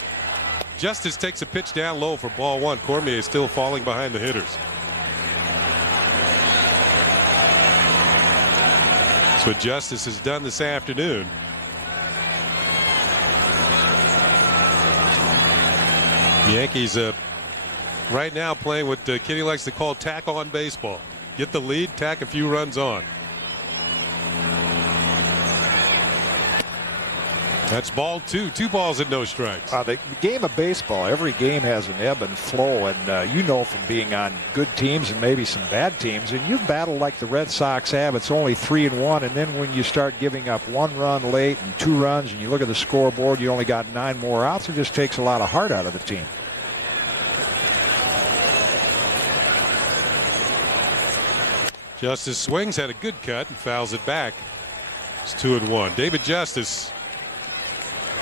Justice takes a pitch down low for ball 1. Cormier is still falling behind the hitters. That's what Justice has done this afternoon. The Yankees right now playing what Kenny likes to call tack-on baseball. Get the lead, tack a few runs on. That's ball 2. 2 balls and no strikes. The game of baseball, every game has an ebb and flow, and you know from being on good teams and maybe some bad teams, and you battle like the Red Sox have. It's only 3-1, and then when you start giving up 1 run late and 2 runs, and you look at the scoreboard, you only got 9 more outs. It just takes a lot of heart out of the team. Justice swings, had a good cut, and fouls it back. It's 2-1. David Justice,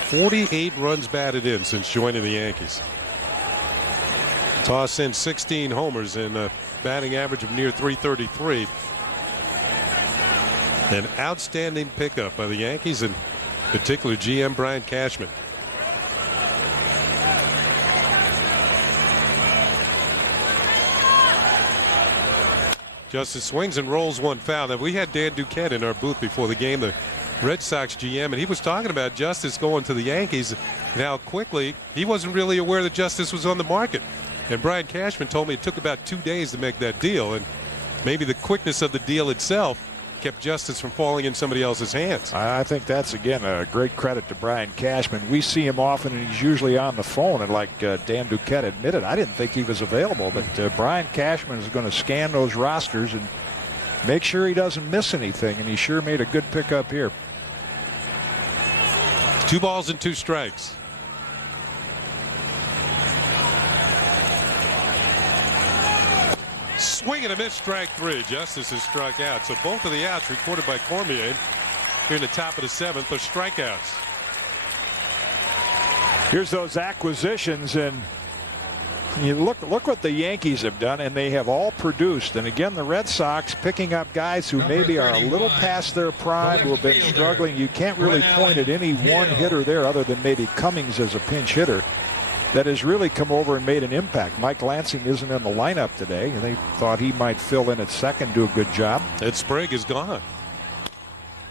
48 runs batted in since joining the Yankees. Toss in 16 homers and a batting average of near .333. An outstanding pickup by the Yankees, and particular GM Brian Cashman. Justice swings and rolls 1 foul. Now, we had Dan Duquette in our booth before the game, the Red Sox GM, and he was talking about Justice going to the Yankees and how quickly he wasn't really aware that Justice was on the market. And Brian Cashman told me it took about 2 days to make that deal, and maybe the quickness of the deal itself kept Justice from falling in somebody else's hands. I think that's, again, a great credit to Brian Cashman. We see him often, and he's usually on the phone, and like Dan Duquette admitted, I didn't think he was available, but Brian Cashman is going to scan those rosters and make sure he doesn't miss anything, and he sure made a good pickup here. 2 balls and 2 strikes. Swing and a miss, strike 3. Justice has struck out. So both of the outs recorded by Cormier here in the top of the 7th are strikeouts. Here's those acquisitions, and You look what the Yankees have done, and they have all produced. And again, the Red Sox picking up guys who maybe are a little past their prime, who have been struggling. You can't really point at any one hitter there other than maybe Cummings as a pinch hitter that has really come over and made an impact. Mike Lansing isn't in the lineup today, and they thought he might fill in at second, do a good job. Ed Sprague is gone.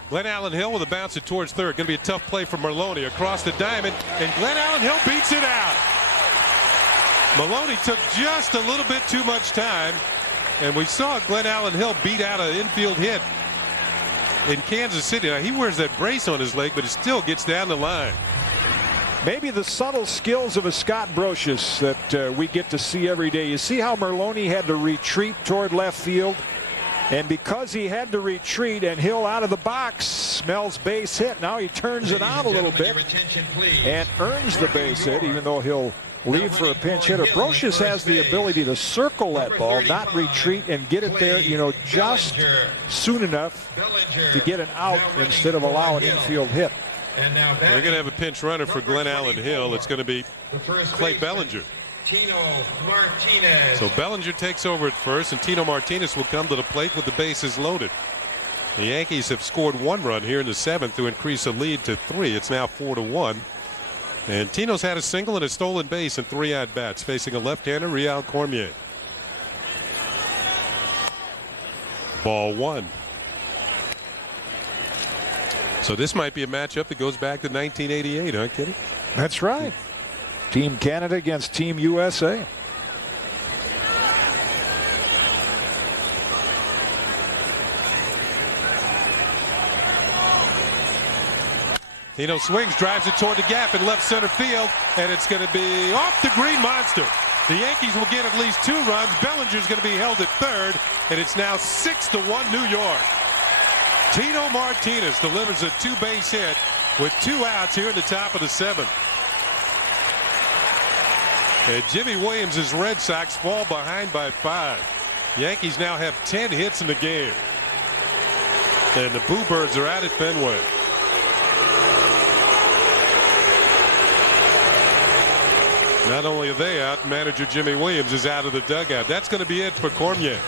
Glenn Allen Hill with a bounce it towards third. Going to be a tough play for Maloney across the diamond, and Glenn Allen Hill beats it out. Maloney took just a little bit too much time, and we saw Glenn Allen Hill beat out an infield hit in Kansas City. Now, he wears that brace on his leg, but it still gets down the line. Maybe the subtle skills of a Scott Brocious that we get to see every day. You see how Maloney had to retreat toward left field? And because he had to retreat and Hill out of the box, smells base hit. Now he turns it out a little bit and earns the base hit, even though he'll leave for a pinch hitter. Brocious has the ability to circle that ball, not retreat, and get it there, just soon enough to get an out instead of allow an infield hit. We're going to have a pinch runner for Glenn Allen Hill. It's going to be Clay Bellinger. Tino Martinez. So Bellinger takes over at first, and Tino Martinez will come to the plate with the bases loaded. The Yankees have scored 1 run here in the 7th to increase the lead to 3. It's now 4-1. And Tino's had a single and a stolen base in 3 at-bats, facing a left-hander, Real Cormier. Ball 1. So this might be a matchup that goes back to 1988, huh, Kitty? That's right. Team Canada against Team USA. Tino swings, drives it toward the gap in left center field, and it's going to be off the green monster. The Yankees will get at least 2 runs. Bellinger's going to be held at third, and it's now 6-1 New York. Tino Martinez delivers a 2-base hit with 2 outs here in the top of the 7th. And Jimmy Williams' Red Sox fall behind by 5. Yankees now have 10 hits in the game. And the Boo Birds are out at Fenway. Not only are they out, manager Jimmy Williams is out of the dugout. That's going to be it for Cormier.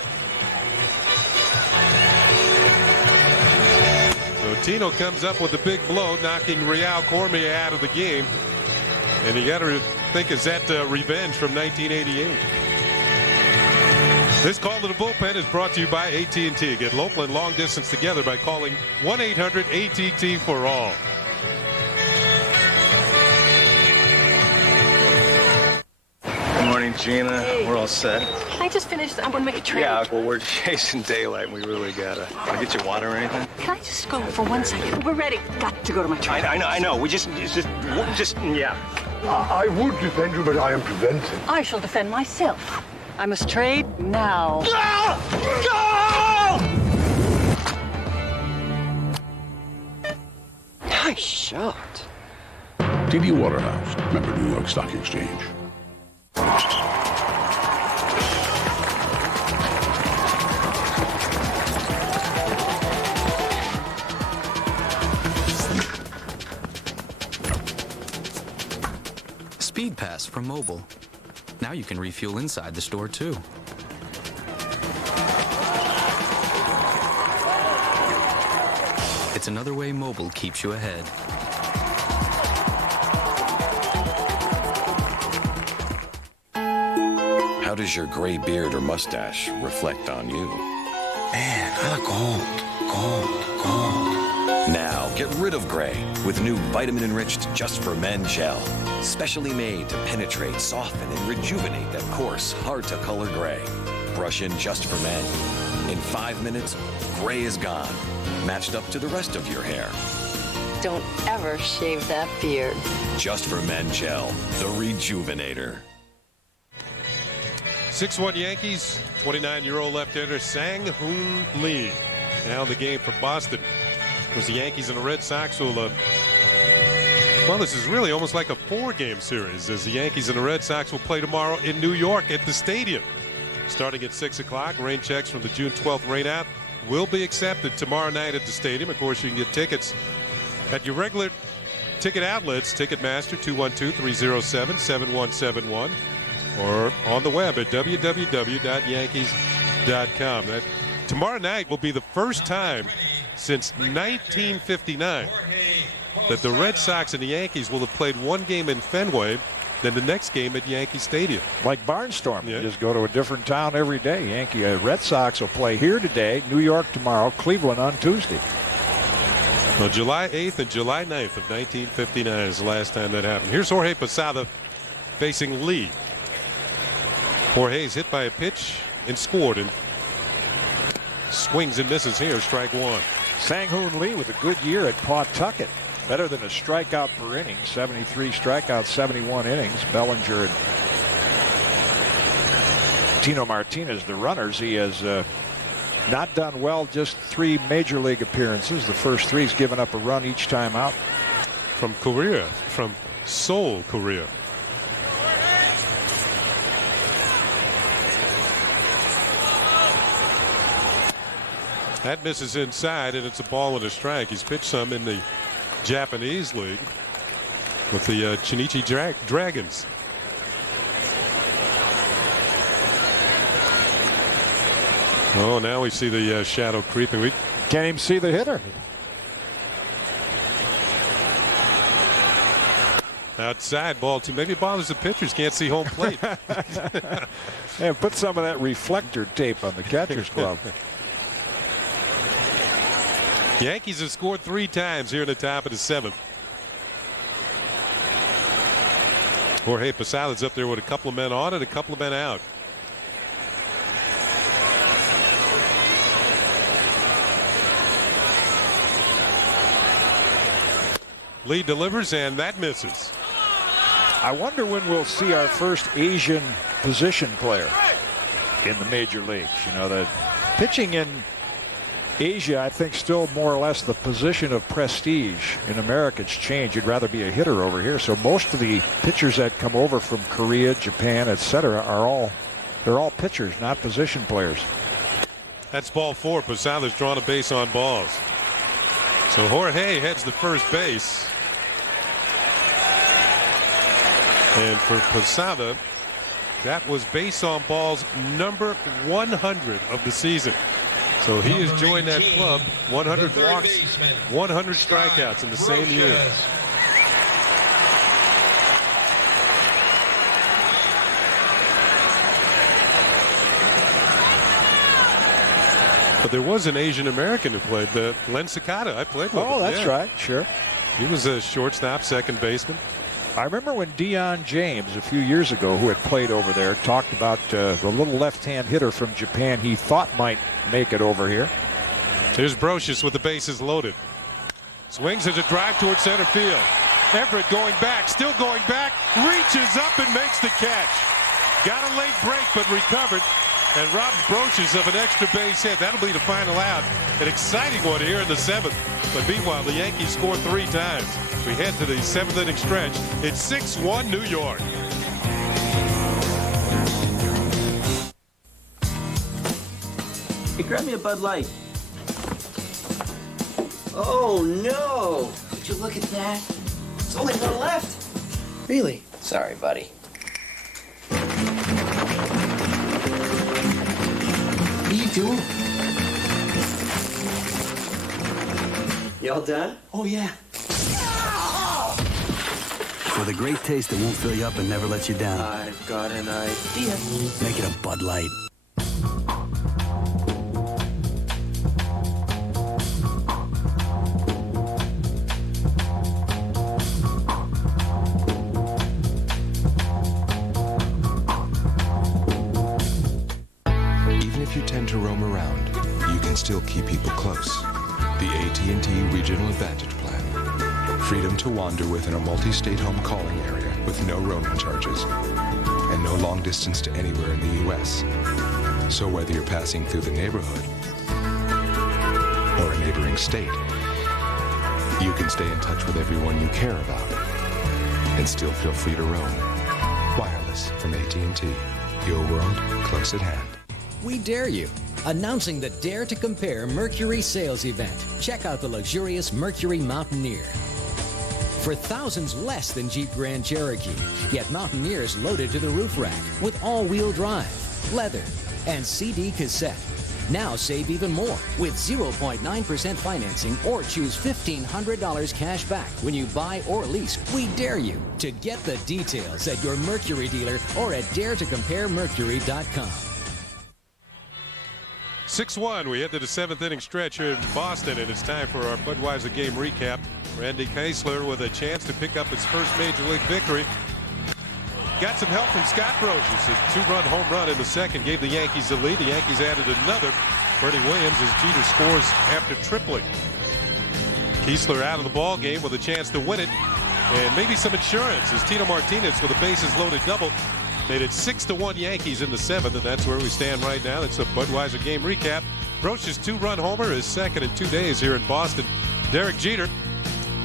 So Tino comes up with a big blow, knocking Real Cormier out of the game. And you got to think, is that revenge from 1988? This call to the bullpen is brought to you by AT&T. Get local and long distance together by calling 1-800-ATT for all. Good morning, Gina. Hey. We're all set. Can I just finish? I want to make a trade. Yeah, well, we're chasing daylight, and we really gotta. Can I get you water or anything? Can I just go for 1 second? We're ready. Got to go to my trade. I know. We just, yeah. I would defend you, but I am prevented. I shall defend myself. I must trade now. Nice shot. TD Waterhouse, member New York Stock Exchange. Speed Pass from Mobile. Now you can refuel inside the store too. It's another way mobile keeps you ahead. How does your gray beard or mustache reflect on you? Man, I look gold. Now, get rid of gray with new vitamin-enriched Just for Men gel. Specially made to penetrate, soften, and rejuvenate that coarse, hard-to-color gray. Brush in Just for Men. In 5 minutes, gray is gone, matched up to the rest of your hair. Don't ever shave that beard. Just for Men gel, the Rejuvenator. 6-1 Yankees, 29-year-old left-hander Sang-Hoon Lee. Now the game for Boston. Of course, the Yankees and the Red Sox will, well, this is really almost like a 4-game series, as the Yankees and the Red Sox will play tomorrow in New York at the stadium. Starting at 6 o'clock, rain checks from the June 12th rainout will be accepted tomorrow night at the stadium. Of course, you can get tickets at your regular ticket outlets, Ticketmaster, 212-307-7171. or on the web at www.yankees.com. Tomorrow night will be the first time since 1959 that the Red Sox and the Yankees will have played one game in Fenway, then the next game at Yankee Stadium. Like Barnstorm. Yeah. You just go to a different town every day. Red Sox will play here today, New York tomorrow, Cleveland on Tuesday. Well, July 8th and July 9th of 1959 is the last time that happened. Here's Jorge Posada facing Lee. Jorge's hit by a pitch and scored, and swings and misses here, strike one. Sang-Hoon Lee with a good year at Pawtucket. Better than a strikeout per inning. 73 strikeouts, 71 innings. Bellinger and Tino Martinez, the runners. He has not done well, just 3 major league appearances. The first 3 he's given up a run each time out. From Korea, from Seoul, Korea. That misses inside, and it's a ball and a strike. He's pitched some in the Japanese league with the Chinichi Dragons. Oh, now we see the shadow creeping. We can't even see the hitter. Outside, ball 2. Maybe it bothers the pitchers. Can't see home plate. Yeah, put some of that reflector tape on the catcher's glove. Yankees have scored 3 times here in the top of the 7th. Jorge Posada's up there with a couple of men on and a couple of men out. Lee delivers, and that misses. I wonder when we'll see our first Asian position player in the major leagues. You know, the pitching in Asia, I think, still more or less the position of prestige. In America, it's changed. You'd rather be a hitter over here. So most of the pitchers that come over from Korea, Japan, etc., they're all pitchers, not position players. That's ball 4. Posada's drawn a base on balls. So Jorge heads to first base. And for Posada, that was base on balls number 100 of the season. So he has joined that club. 100 walks, 100 strikeouts in the same year. But there was an Asian American who played, Len Sakata. I played with him. Oh, that's right. Sure. He was a shortstop, second baseman. I remember when Deion James, a few years ago, who had played over there, talked about the little left-hand hitter from Japan he thought might make it over here. Here's Brocious with the bases loaded. Swings as a drive towards center field. Everett going back, still going back, reaches up and makes the catch. Got a late break, but recovered. And robs Brocious of an extra base hit. That'll be the final out. An exciting one here in the 7th. But meanwhile, the Yankees score 3 times. We head to the 7th inning stretch. It's 6-1 New York. Hey, grab me a Bud Light. Oh, no. Would you look at that? There's only one left. Really? Sorry, buddy. What are you doing? You all done? Oh, yeah. For the great taste that won't fill you up and never let you down. I've got an idea. Make it a Bud Light. Even if you tend to roam around, you can still keep people close. The AT&T Regional Advantage Plan. Freedom to wander within a multi-state home calling area with no roaming charges. And no long distance to anywhere in the U.S. So whether you're passing through the neighborhood or a neighboring state, you can stay in touch with everyone you care about and still feel free to roam. Wireless from AT&T. Your world close at hand. We dare you. Announcing the Dare to Compare Mercury sales event. Check out the luxurious Mercury Mountaineer. for thousands less than Jeep Grand Cherokee. Yet Mountaineer is loaded to the roof rack with all-wheel drive, leather, and CD cassette. Now save even more with 0.9% financing or choose $1,500 cash back when you buy or lease. We dare you to get the details at your Mercury dealer or at daretocomparemercury.com. 6-1, we head to the 7th inning stretch here in Boston, and it's time for our Budweiser game recap. Randy Keisler with a chance to pick up his first Major League victory. Got some help from Scott Brosius. A 2-run home run in the second gave the Yankees the lead. The Yankees added another. Freddie Williams as Jeter scores after tripling. Keisler out of the ball game with a chance to win it, and maybe some insurance as Tino Martinez with a bases loaded double made it 6-1 Yankees in the 7th, and that's where we stand right now. That's a Budweiser game recap. Brosius' 2-run homer is second in 2 days here in Boston. Derek Jeter,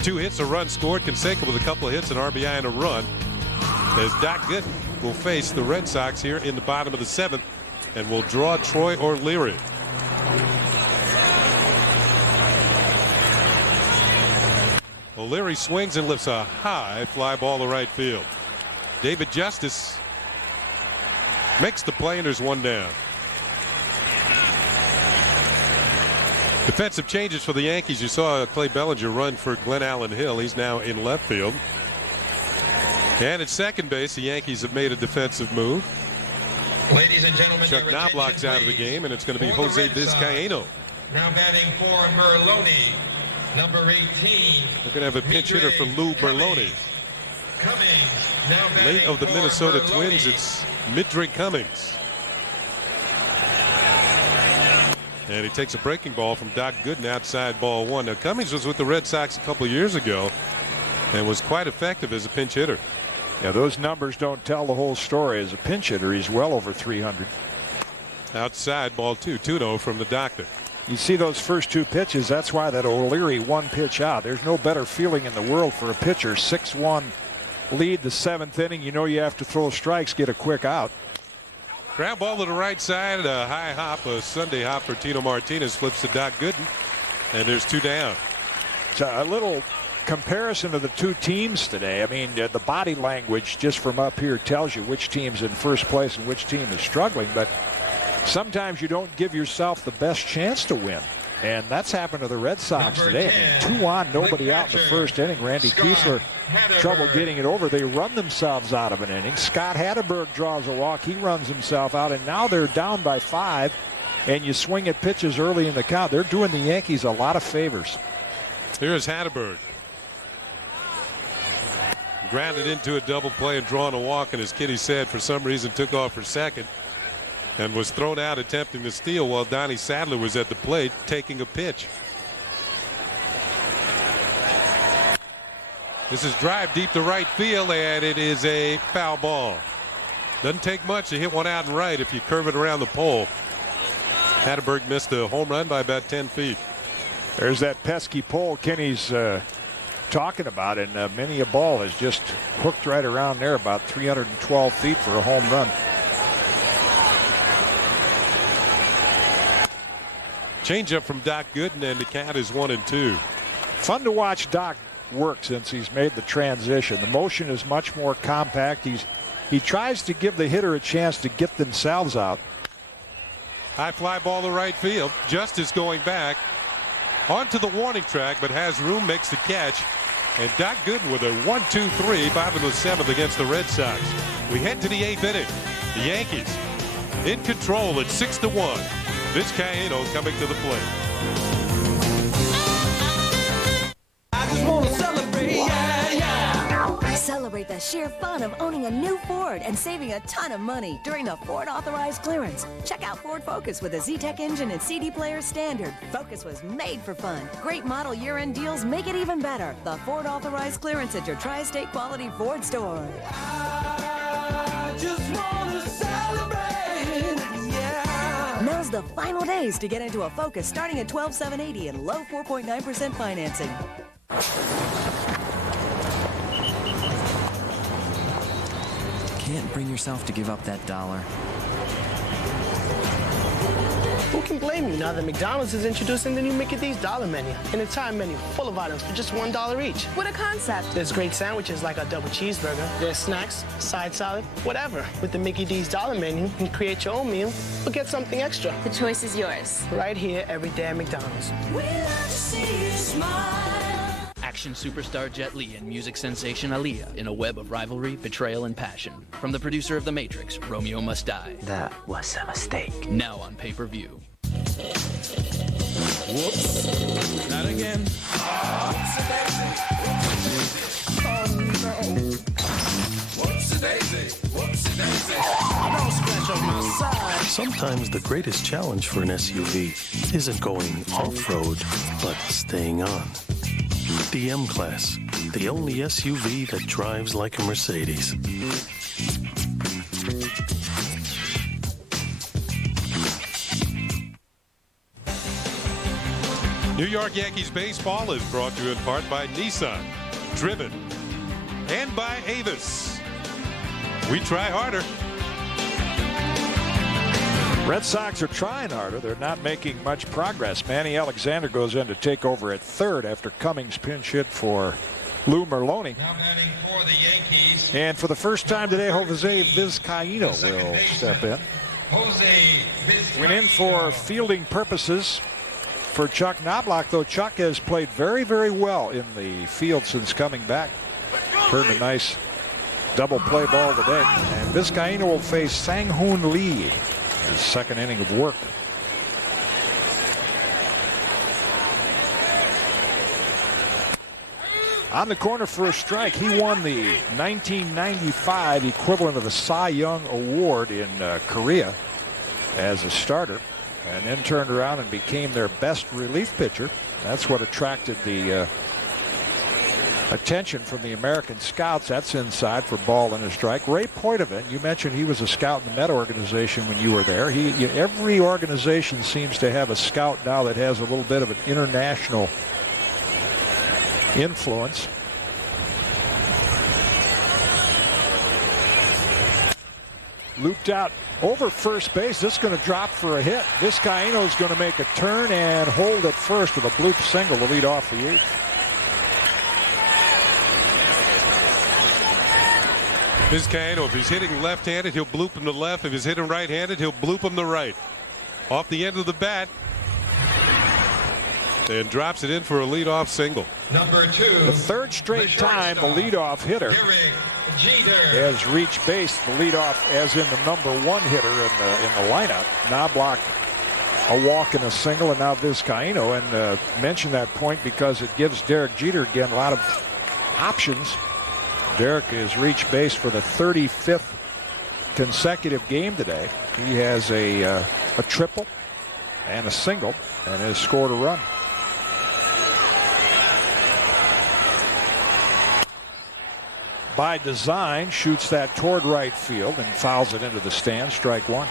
2 hits, a run scored consecutive with a couple of hits, an RBI, and a run. As Doc Gooden will face the Red Sox here in the bottom of the 7th and will draw Troy O'Leary. O'Leary swings and lifts a high fly ball to right field. David Justice makes the play, and there's one down. Defensive changes for the Yankees. You saw Clay Bellinger run for Glenn Allen Hill. He's now in left field. And at second base, the Yankees have made a defensive move. Ladies and gentlemen, Chuck Knobloch's out of the game, and it's going to be Jose Vizcaíno. Now batting for Merloni, number 18. They're going to have a pinch hitter for Lou Merloni. Late of the Minnesota Twins, it's Midrick Cummings. And he takes a breaking ball from Doc Gooden outside ball 1. Now, Cummings was with the Red Sox a couple of years ago and was quite effective as a pinch hitter. Yeah, those numbers don't tell the whole story. As a pinch hitter, he's well over 300. Outside ball 2, 2-0 from the doctor. You see those first 2 pitches, that's why that O'Leary 1 pitch out. There's no better feeling in the world for a pitcher. 6-1 lead the 7th inning. You know you have to throw strikes, get a quick out. Ground ball to the right side, a high hop, a Sunday hop for Tino Martinez, flips to Doc Gooden, and there's 2 down. So a little comparison of the 2 teams today. I mean, the body language just from up here tells you which team's in first place and which team is struggling, but sometimes you don't give yourself the best chance to win. And that's happened to the Red Sox today. I mean, 2 on, nobody out in the first inning. Randy Keisler, trouble getting it over. They run themselves out of an inning. Scott Hatteberg draws a walk. He runs himself out, and now they're down by 5, and you swing at pitches early in the count. They're doing the Yankees a lot of favors. Here's Hatteberg. Grounded into a double play and drawn a walk, and as Kitty said, for some reason took off for second and was thrown out attempting to steal while Donnie Sadler was at the plate taking a pitch. This is drive deep to right field, and it is a foul ball. Doesn't take much to hit one out and right if you curve it around the pole. Hatteberg missed a home run by about 10 feet. There's that pesky pole Kenny's talking about, and many a ball has just hooked right around there, about 312 feet for a home run. Changeup from Doc Gooden, and the count is 1-2. Fun to watch Doc work since he's made the transition. The motion is much more compact. He tries to give the hitter a chance to get themselves out. High fly ball to right field. Justice going back onto the warning track, but has room, makes the catch. And Doc Gooden with a 1-2-3, 5 in the 7th against the Red Sox. We head to the 8th inning. The Yankees in control at 6-1. Vizcaíno coming to the plate. I just want to celebrate, yeah, yeah. Celebrate the sheer fun of owning a new Ford and saving a ton of money during the Ford Authorized Clearance. Check out Ford Focus with a Z-Tech engine and CD player standard. Focus was made for fun. Great model year-end deals make it even better. The Ford Authorized Clearance at your Tri-State Quality Ford store. I just want to celebrate, yeah. Now's the final days to get into a Focus starting at $12,780 and low 4.9% financing. Can't bring yourself to give up that $1. Who can can blame you now that McDonald's is introducing the new Mickey D's Dollar Menu, an entire menu full of items for just $1 each. What a concept. There's great sandwiches like our double cheeseburger. There's snacks, side salad, whatever. With the Mickey D's Dollar Menu, you can create your own meal or get something extra. The choice is yours. Right here every day at McDonald's. We love to see you smile. Action superstar Jet Li and music sensation Aaliyah in a web of rivalry, betrayal, and passion. From the producer of The Matrix, Romeo Must Die. That was a mistake. Now on pay-per-view. Whoops. Not again. Sometimes the greatest challenge for an SUV isn't going off-road, but staying on. The M-Class, the only SUV that drives like a Mercedes. New York Yankees baseball is brought to you in part by Nissan, Driven, and by Avis. We try harder. Red Sox are trying harder. They're not making much progress. Manny Alexander goes in to take over at third after Cummings pinch hit for Lou Merloni. Now batting for the Yankees. And for the first time today, Jose Vizcaíno will step in. Went in for fielding purposes for Chuck Knobloch, though Chuck has played very, very well in the field since coming back. Turned a nice double play ball today. And Vizcaíno will face Sang-Hoon Lee. His second inning of work. On the corner for a strike. He won the 1995 equivalent of the Cy Young Award in Korea as a starter, and then turned around and became their best relief pitcher. That's what attracted the attention from the American scouts. That's inside for ball and a strike. Ray Poitevin, you mentioned he was a scout in the Met organization when you were there. Every organization seems to have a scout now that has a little bit of an international influence. Looped out over first base. This is going to drop for a hit. Vizcaíno is going to make a turn and hold at first with a bloop single to lead off the eighth. Vizcaíno, if he's hitting left-handed, he'll bloop him to left. If he's hitting right-handed, he'll bloop him to right. Off the end of the bat. And drops it in for a leadoff single. Number 2. The third straight time the leadoff hitter has reached base. The leadoff, as in the number 1 hitter in the lineup. Knobloch, a walk and a single, and now Vizcaíno. And mention that point because it gives Derek Jeter again a lot of options. Derek has reached base for the 35th consecutive game today. He has a triple and a single and has scored a run. By design, shoots that toward right field and fouls it into the stands. Strike one.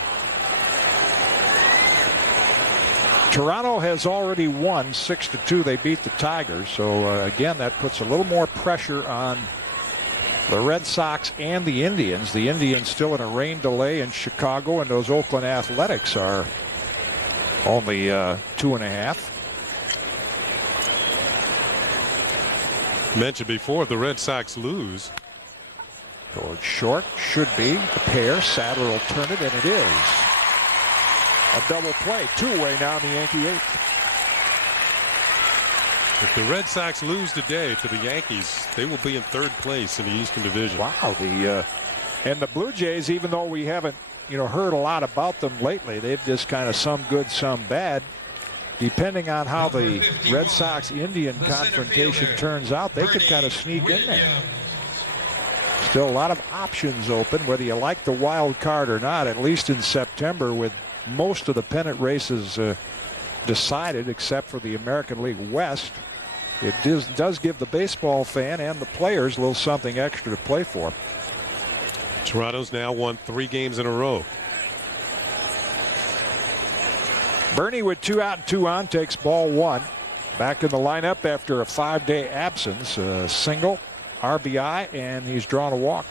Toronto has already won 6-2. They beat the Tigers. So again, that puts a little more pressure on the Red Sox and the Indians. The Indians still in a rain delay in Chicago, and those Oakland Athletics are only 2.5. Mentioned before, if the Red Sox lose. Towards short, should be a pair. Sadler will turn it, and it is a double play. Two-way now in the Yankee eighth. If the Red Sox lose today to the Yankees, they will be in third place in the Eastern Division. Wow. And the Blue Jays, even though we haven't heard a lot about them lately, they've just kind of some good, some bad. Depending on how the Red Sox-Indian confrontation turns out, they could kind of sneak in there. Still a lot of options open, whether you like the wild card or not, at least in September, with most of the pennant races decided except for the American League West. It does give the baseball fan and the players a little something extra to play for. Toronto's now won 3 games in a row. Bernie with 2 out and 2 on takes ball 1. Back in the lineup after a 5-day absence. A single, RBI, and he's drawn a walk.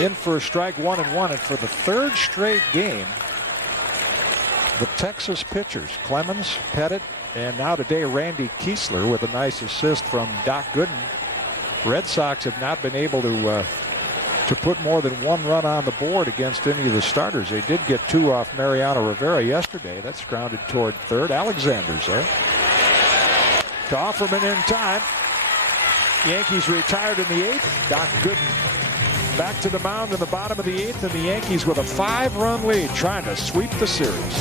in for a strike, 1-1. And for the third straight game, the Texas pitchers, Clemens, Pettit, and now today Randy Kiesler with a nice assist from Doc Gooden. Red Sox have not been able to put more than one run on the board against any of the starters. They did get 2 off Mariano Rivera yesterday. That's grounded toward third. Alexander's there. To Offerman in time. Yankees retired in the 8th. Doc Gooden back to the mound in the bottom of the 8th, and the Yankees with a 5-run lead trying to sweep the series.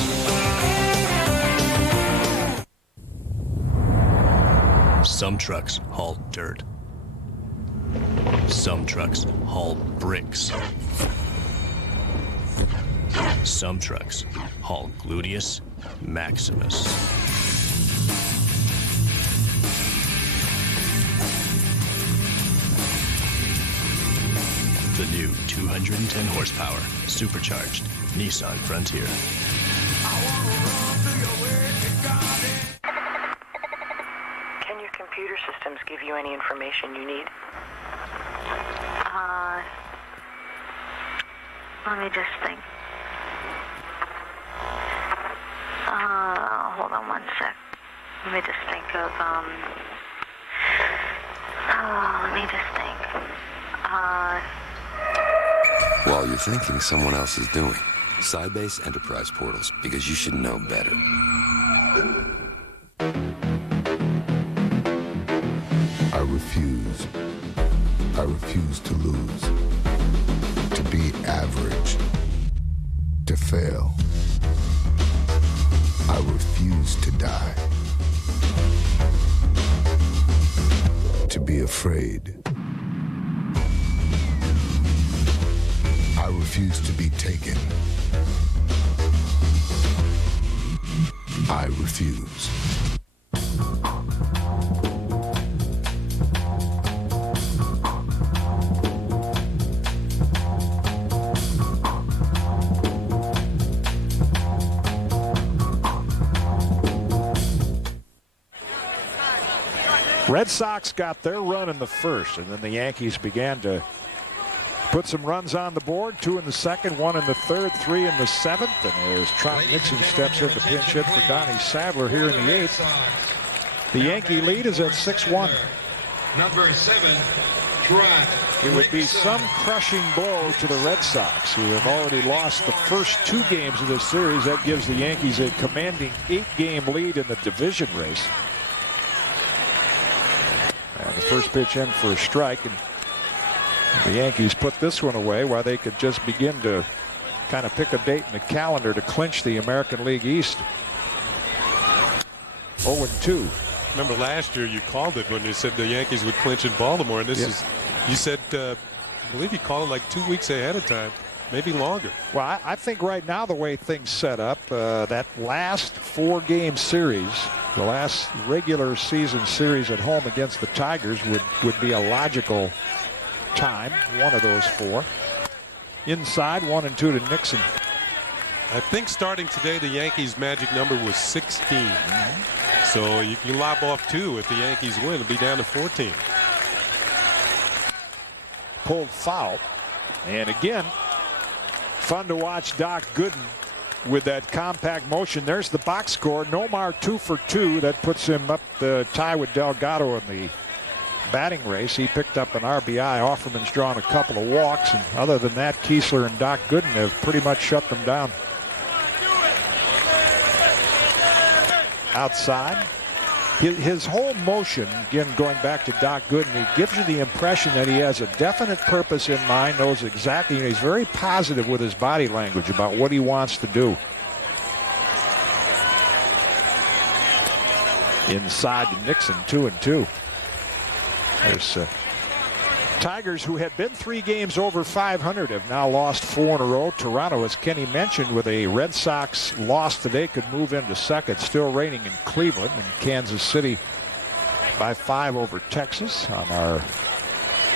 Some trucks haul dirt. Some trucks haul bricks. Some trucks haul gluteus maximus. The new 210 horsepower, supercharged Nissan Frontier. Can your computer systems give you any information you need? Let me just think. Hold on one sec. Let me just think of, let me just think. While you're thinking, someone else is doing. Side-base enterprise portals, because you should know better. I refuse. I refuse to lose. To be average. To fail. I refuse to die. To be afraid. I refuse to be taken. I refuse. Red Sox got their run in the first, and then the Yankees began to put some runs on the board. 2 in the second, 1 in the third, 3 in the 7th. And as Trot Nixon steps in to pinch hit for Donnie Sadler here in the 8th, the Yankee lead is at 6-1. Number 7, Trot. It would be some crushing blow to the Red Sox, who have already lost the first 2 games of this series. That gives the Yankees a commanding 8-game lead in the division race. And the first pitch in for a strike, and the Yankees put this one away while they could just begin to kind of pick a date in the calendar to clinch the American League East. 0-2. Remember last year you called it when you said the Yankees would clinch in Baltimore, and this is, you said, I believe you called it like 2 weeks ahead of time, maybe longer. Well, I think right now the way things set up, that last 4-game series, the last regular season series at home against the Tigers would be a logical time, one of those 4. Inside, 1-2 to Nixon. I think starting today the Yankees' magic number was 16. So you can lop off 2 if the Yankees win. It'll be down to 14. Pulled foul. And again, fun to watch Doc Gooden with that compact motion. There's the box score. Nomar 2 for 2. That puts him up the tie with Delgado in the batting race. He picked up an RBI. Offerman's drawn a couple of walks, and other than that, Kiesler and Doc Gooden have pretty much shut them down. Outside, his whole motion, again going back to Doc Gooden, he gives you the impression that he has a definite purpose in mind, knows exactly, he's very positive with his body language about what he wants to do. Inside to Nixon, 2-2. There's Tigers, who had been 3 games over 500, have now lost 4 in a row. Toronto, as Kenny mentioned, with a Red Sox loss today, could move into second. Still reigning in Cleveland, and Kansas City by 5 over Texas on our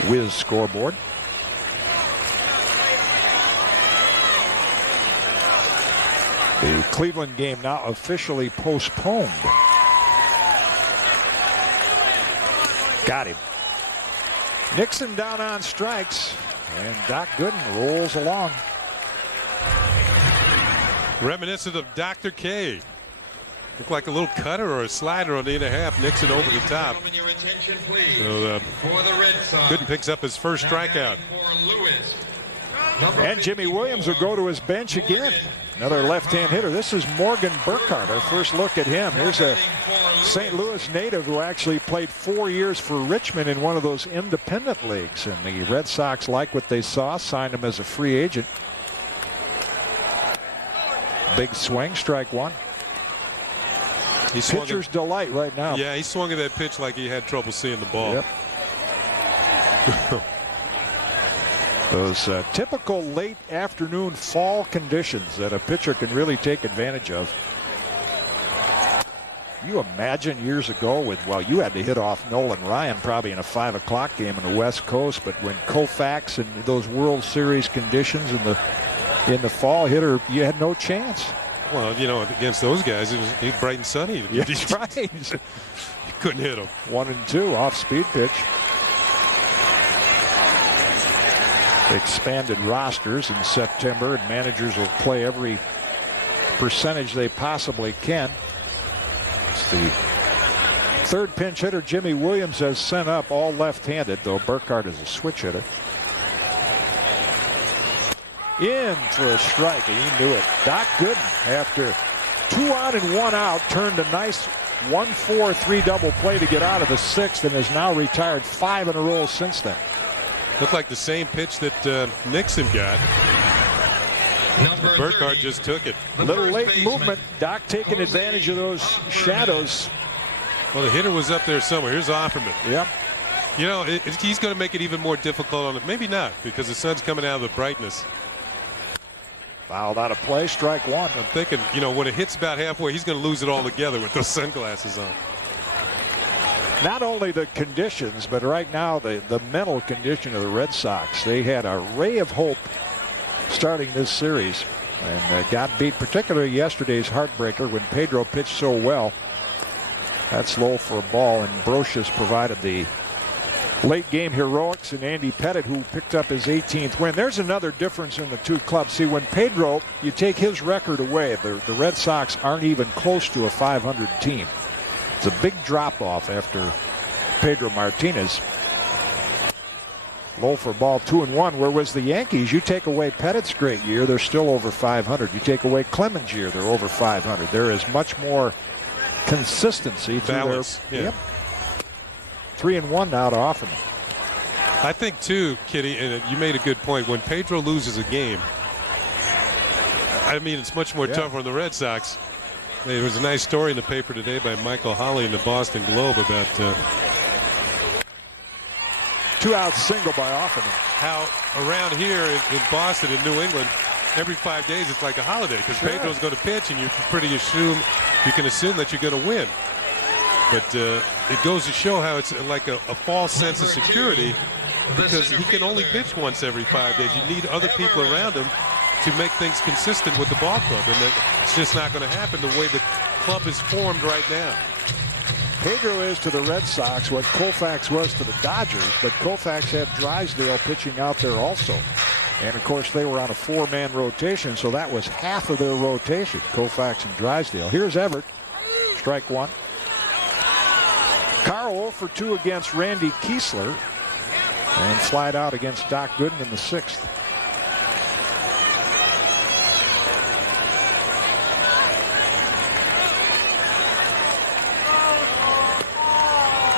Wiz scoreboard. The Cleveland game now officially postponed. Got him. Nixon down on strikes. And Doc Gooden rolls along. Reminiscent of Dr. K. Looked like a little cutter or a slider on the 8.5. Nixon over the top. So Gooden picks up his first strikeout. And Jimmy Williams will go to his bench again. Another left-hand hitter. This is Morgan Burkhart, our first look at him. Here's a St. Louis native who actually played 4 years for Richmond in one of those independent leagues. And the Red Sox liked what they saw, signed him as a free agent. Big swing, strike one. Pitcher's delight right now. Yeah, he swung at that pitch like he had trouble seeing the ball. Yep. Those typical late afternoon fall conditions that a pitcher can really take advantage of. You imagine years ago you had to hit off Nolan Ryan probably in a 5 o'clock game in the West Coast, but when Koufax and those World Series conditions in the fall hitter, you had no chance. Well, you know, against those guys, it was bright and sunny. Yeah, that's right. You couldn't hit them. 1-2 off-speed pitch. Expanded rosters in September, and managers will play every percentage they possibly can. It's the third pinch hitter Jimmy Williams has sent up, all left-handed, though Burkhart is a switch hitter. In for a strike, and he knew it. Doc Gooden, after 2 on and 1 out, turned a nice 1-4-3 double play to get out of the 6th, and has now retired 5 in a row since then. Looked like the same pitch that Nixon got. Burkhart just took it. A little late movement. Doc taking advantage of those shadows. Well, the hitter was up there somewhere. Here's Offerman. Yep. You know, he's going to make it even more difficult on it. Maybe not, because the sun's coming out of the brightness. Fouled out of play, strike one. I'm thinking, you know, when it hits about halfway, he's going to lose it all together with those sunglasses on. Not only the conditions, but right now the mental condition of the Red Sox. They had a ray of hope starting this series and got beat, particularly yesterday's heartbreaker when Pedro pitched so well. That's low for a ball, and Brocious provided the late game heroics, and Andy Pettitte, who picked up his 18th win. There's another difference in the two clubs. See, when Pedro, you take his record away, the Red Sox aren't even close to a 500 team. It's a big drop-off after Pedro Martinez. Low for ball, 2-1. Where was the Yankees? You take away Pettitte's great year, they're still over 500. You take away Clemens' year, they're over 500. There is much more consistency. Balance. Yeah. Yep. 3-1 now to Offerman. I think, too, Kitty, and you made a good point. When Pedro loses a game, I mean, it's much more tougher on the Red Sox. There was a nice story in the paper today by Michael Holley in the Boston Globe about 2-out single by Offerman. How around here in Boston, in New England, every 5 days it's like a holiday because Pedro's going to pitch, and you can assume that you're going to win. But it goes to show how it's like a false sense of security because he can only pitch once every 5 days. You need other people around him to make things consistent with the ball club, and it's just not going to happen the way the club is formed right now. Pedro is to the Red Sox what Koufax was to the Dodgers, but Koufax had Drysdale pitching out there also. And, of course, they were on a 4-man rotation, so that was half of their rotation, Koufax and Drysdale. Here's Everett, strike one. Carl 0 for 2 against Randy Kiesler, and flied out against Doc Gooden in the 6th.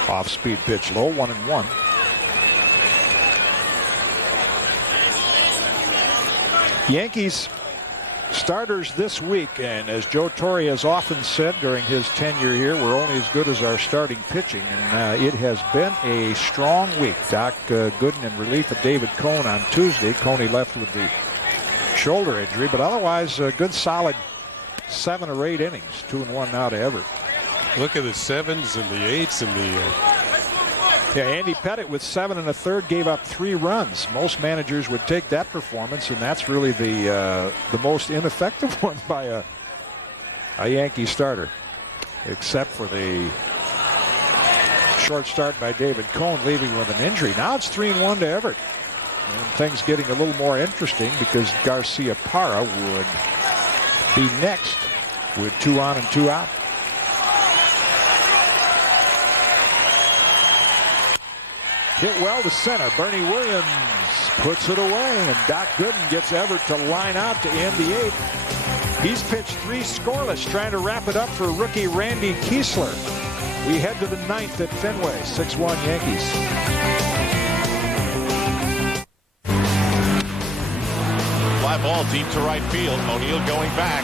Off-speed pitch low, 1-1. Yankees starters this week, and as Joe Torre has often said during his tenure here, we're only as good as our starting pitching, and it has been a strong week. Doc Gooden in relief of David Cone on Tuesday. Coney left with the shoulder injury, but otherwise a good solid 7 or 8 innings. 2-1 now to Everett. Look at the 7s and the 8s and the... Yeah, Andy Pettitte with 7 1/3 gave up 3 runs. Most managers would take that performance, and that's really the most ineffective one by a Yankee starter, except for the short start by David Cone, leaving with an injury. Now it's 3-1 to Everett. And things getting a little more interesting because Garcia Parra would be next with 2 on and 2 out. Hit well to center. Bernie Williams puts it away, and Doc Gooden gets Everett to line out to end the 8th. He's pitched 3 scoreless, trying to wrap it up for rookie Randy Kiesler. We head to the 9th at Fenway. 6-1 Yankees. Fly ball deep to right field. O'Neill going back,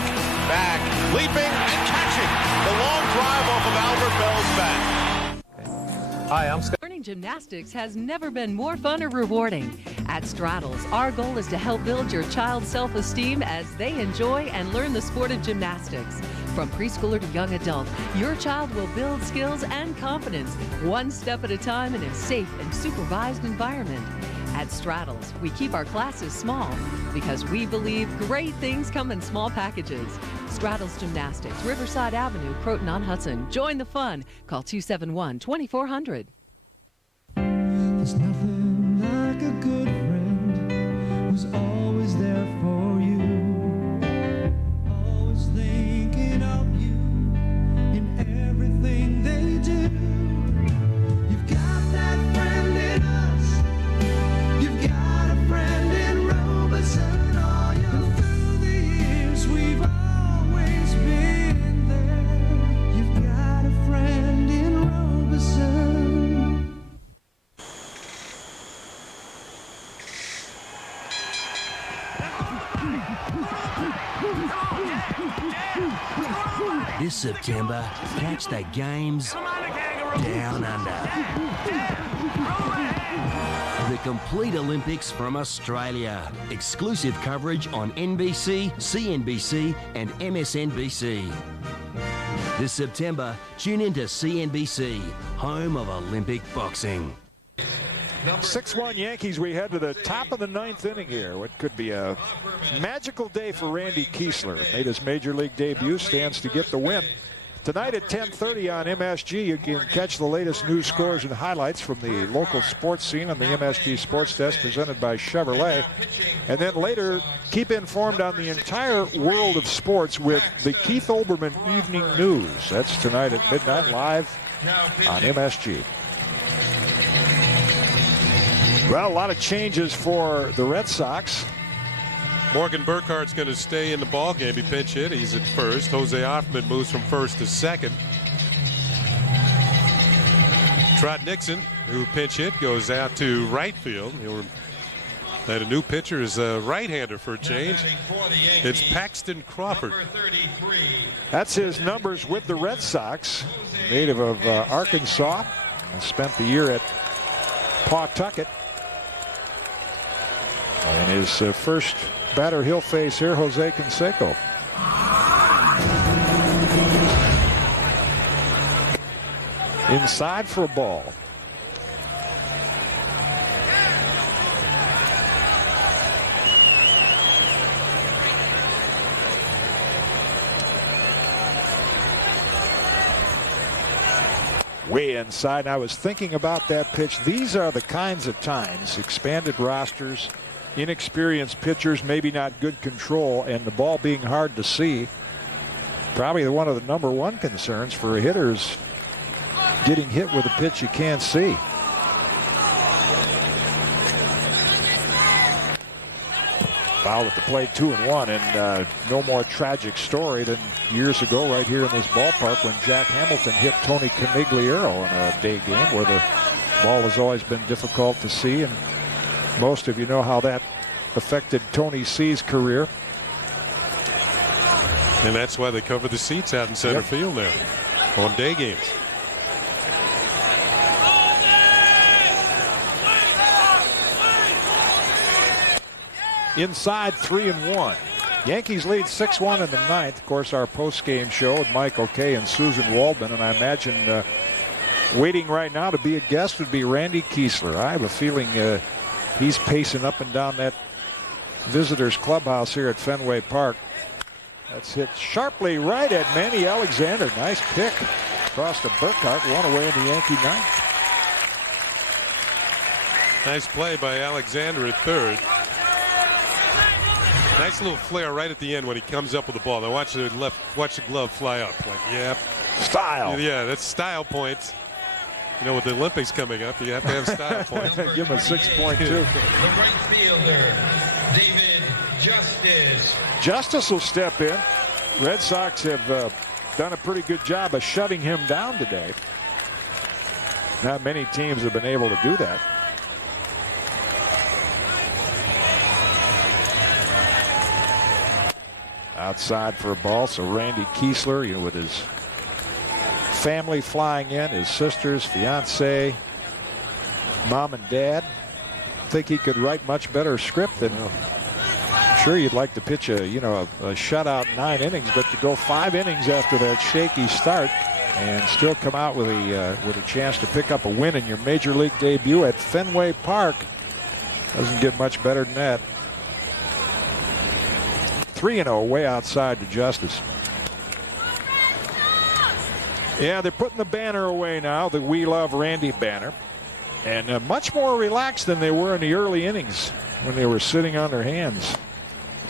leaping and catching the long drive off of Albert Bell's bat. Hi, I'm Scott. Learning gymnastics has never been more fun or rewarding. At Straddles, our goal is to help build your child's self-esteem as they enjoy and learn the sport of gymnastics. From preschooler to young adult, your child will build skills and confidence one step at a time in a safe and supervised environment. At Straddles, we keep our classes small because we believe great things come in small packages. Straddles Gymnastics, Riverside Avenue, Croton-on-Hudson. Join the fun. Call 271-2400. There's nothing like a good friend who's always there for you, always thinking of you in everything they do. You've got that friend in us. You've got a friend in Robeson. All you through the years we've always been there. You've got a friend in Robeson. This September, catch the games down under. The complete Olympics from Australia. Exclusive coverage on NBC, CNBC and MSNBC. This September, tune into CNBC, home of Olympic boxing. 6-1 Yankees. We head to the top of the 9th inning here. What could be a magical day for Randy Kiesler. Made his major league debut, stands to get the win. Tonight at 10:30 on MSG, you can catch the latest news, scores, and highlights from the local sports scene on the MSG Sports Desk presented by Chevrolet. And then later, keep informed on the entire world of sports with the Keith Olbermann Evening News. That's tonight at midnight, live on MSG. Well, a lot of changes for the Red Sox. Morgan Burkhart's going to stay in the ball game. He pinch hit. He's at first. Jose Hoffman moves from first to second. Trot Nixon, who pinch hit, goes out to right field. And a new pitcher is a right-hander for a change. It's Paxton Crawford. That's his numbers with the Red Sox. Native of Arkansas. Spent the year at Pawtucket. And his first batter he'll face here, Jose Canseco. Inside for a ball. Way inside. I was thinking about that pitch. These are the kinds of times, expanded rosters, inexperienced pitchers, maybe not good control, and the ball being hard to see. Probably one of the number one concerns for a hitter is getting hit with a pitch you can't see. Foul at the plate, 2-1, and no more tragic story than years ago right here in this ballpark when Jack Hamilton hit Tony Conigliaro in a day game where the ball has always been difficult to see, and most of you know how that affected Tony C's career. And that's why they cover the seats out in center field now on day games. Inside, 3-1. Yankees lead 6-1 in the 9th. Of course, our post-game show with Mike O'Kay and Susan Waldman, and I imagine waiting right now to be a guest would be Randy Kiesler. I have a feeling he's pacing up and down that visitors clubhouse here at Fenway Park. That's hit sharply right at Manny Alexander. Nice pick across to Burkhart. One away in the Yankee 9th. Nice play by Alexander at third. Nice little flare right at the end when he comes up with the ball. Now watch the glove fly up. Like, yeah. Style. Yeah, that's style points. You know, with the Olympics coming up, you have to have style points. Give him a 6.2. The right fielder, David Justice. Justice will step in. Red Sox have done a pretty good job of shutting him down today. Not many teams have been able to do that. Outside for a ball, so Randy Kiesler, you know, with his family flying in, his sisters, fiance, mom and dad. Think he could write much better script than. I'm sure you'd like to pitch a shutout 9 innings, but to go 5 innings after that shaky start and still come out with a chance to pick up a win in your major league debut at Fenway Park doesn't get much better than that. 3-0 way outside to Justice. Yeah, they're putting the banner away now, the We Love Randy banner. And much more relaxed than they were in the early innings when they were sitting on their hands.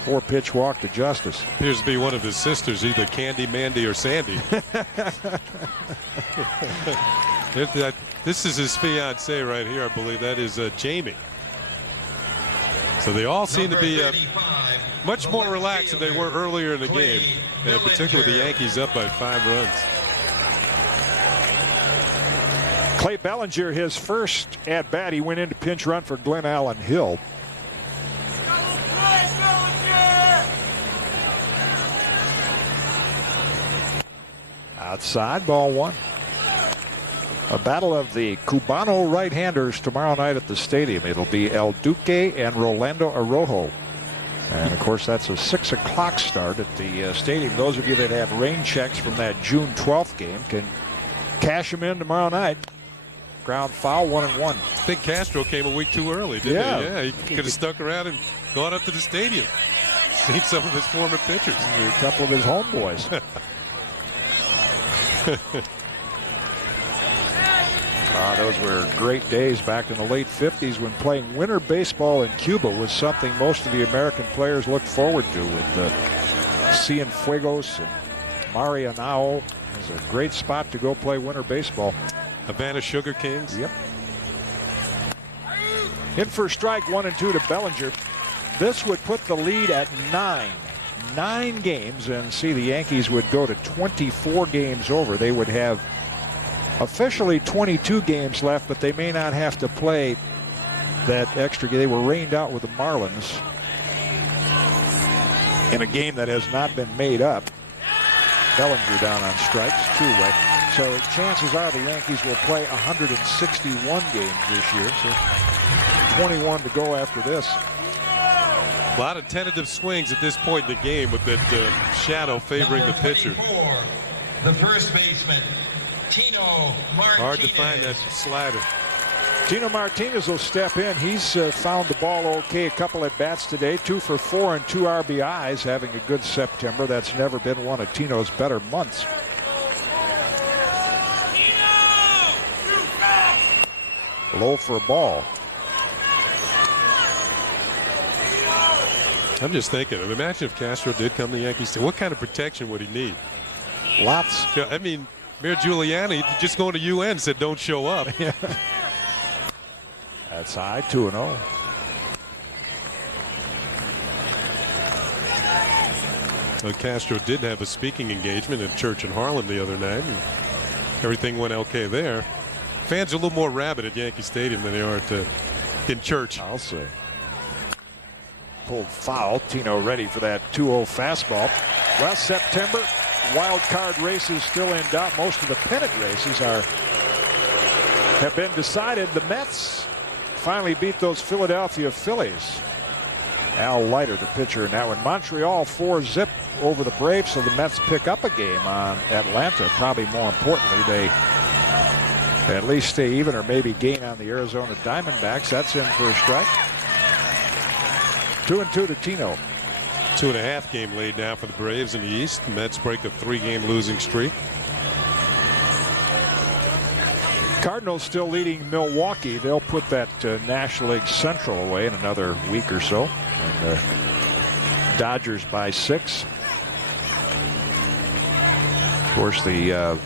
4-pitch walk to Justice. Appears to be one of his sisters, either Candy, Mandy, or Sandy. This is his fiance right here, I believe. That is Jamie. So they all seem to be much more relaxed than they were earlier in the game, particularly the Yankees up by 5 runs. Clay Bellinger, his first at bat, he went in to pinch run for Glenn Allen Hill. Outside, ball 1. A battle of the Cubano right-handers tomorrow night at the stadium. It'll be El Duque and Rolando Araujo. And, of course, that's a 6 o'clock start at the stadium. Those of you that have rain checks from that June 12th game can cash them in tomorrow night. Ground foul, 1-1. I think Castro came a week too early, didn't he? Yeah, he could have stuck around and gone up to the stadium. Seen some of his former pitchers. A couple of his homeboys. Those were great days back in the late 50s when playing winter baseball in Cuba was something most of the American players looked forward to, with Cienfuegos and Marianao. It was a great spot to go play winter baseball. Havana Sugar Kings. Yep. In for strike, 1-2 to Bellinger. This would put the lead at 9 games, and see, the Yankees would go to 24 games over. They would have officially 22 games left, but they may not have to play that extra game. They were rained out with the Marlins in a game that has not been made up. Bellinger down on strikes, 2-way. So chances are the Yankees will play 161 games this year. So 21 to go after this. A lot of tentative swings at this point in the game with that shadow favoring the pitcher. The first baseman, Tino Martinez. Hard to find that slider. Tino Martinez will step in. He's found the ball okay. A couple at bats today, 2 for 4 and 2 RBIs, having a good September. That's never been one of Tino's better months. Low for a ball. I'm just thinking, imagine if Castro did come to the Yankees. What kind of protection would he need? Lots. I mean, Mayor Giuliani just going to UN said don't show up. Yeah. That's high, 2-0. Well, Castro did have a speaking engagement at church in Harlem the other night, and everything went okay there. Fans are a little more rabid at Yankee Stadium than they are in church. I'll say. Pulled foul. Tino ready for that 2-0 fastball. Well, September, wild card races still in doubt. Most of the pennant races have been decided. The Mets finally beat those Philadelphia Phillies. Al Leiter, the pitcher in that one. Montreal 4-0 over the Braves, so the Mets pick up a game on Atlanta. Probably more importantly, they at least stay even or maybe gain on the Arizona Diamondbacks. That's in for a strike. 2-2 to Tino. 2.5 game lead now for the Braves in the East. The Mets break a 3-game losing streak. Cardinals still leading Milwaukee. They'll put that National League Central away in another week or so. And Dodgers by 6. Of course, the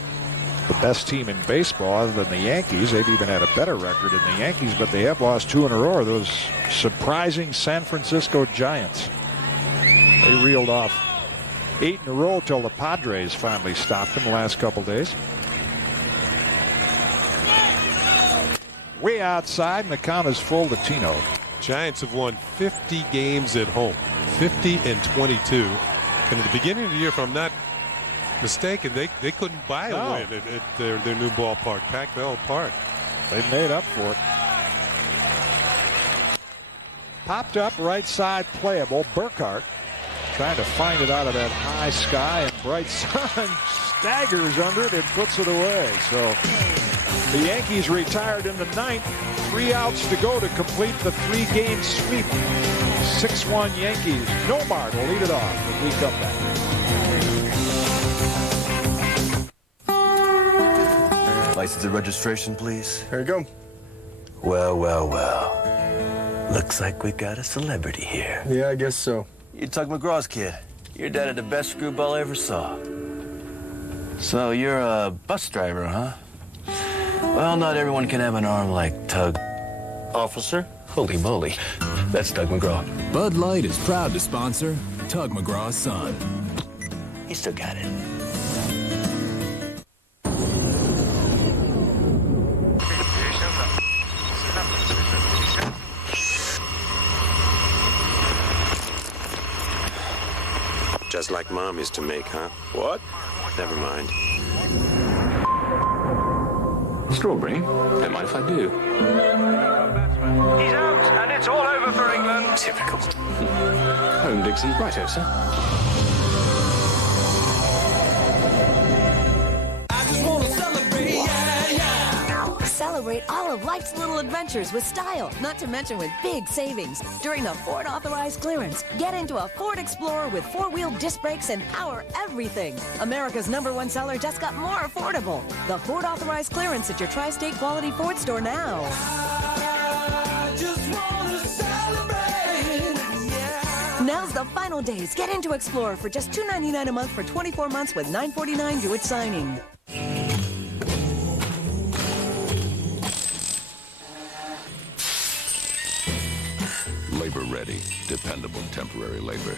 best team in baseball, other than the Yankees, they've even had a better record than the Yankees, but they have lost 2 in a row. Those surprising San Francisco Giants. They reeled off 8 in a row till the Padres finally stopped them the last couple days. Way outside, and the count is full to Tino. Giants have won 50 games at home, 50 and 22. And at the beginning of the year, if I'm not mistaken, they couldn't buy a win at their new ballpark, Pac Bell Park. They made up for it. Popped up right side playable. Burkhart trying to find it out of that high sky, and bright sun staggers under it and puts it away. So the Yankees retired in the 9th. 3 outs to go to complete the 3-game sweep. 6-1 Yankees. Nomar will lead it off when we come back. License and registration, please. Here you go. Well, well, well. Looks like we got a celebrity here. Yeah, I guess so. You're Tug McGraw's kid. Your dad had the best screwball I ever saw. So you're a bus driver, huh? Well, not everyone can have an arm like Tug. Officer? Holy moly. That's Tug McGraw. Bud Light is proud to sponsor Tug McGraw's son. He still got it. Just like Mom used to make, huh? What? Never mind. Strawberry? Don't mind if I do. He's out, and it's all over for England. Typical. Home, Dixon. Righto, sir. Celebrate all of life's little adventures with style, not to mention with big savings. During the Ford Authorized Clearance, get into a Ford Explorer with 4-wheel disc brakes and power everything. America's #1 seller just got more affordable. The Ford Authorized Clearance at your Tri-State Quality Ford store now. I just wanna celebrate. Yeah. Now's the final days. Get into Explorer for just $299 a month for 24 months with $949 due at signing. Labor ready, dependable temporary labor.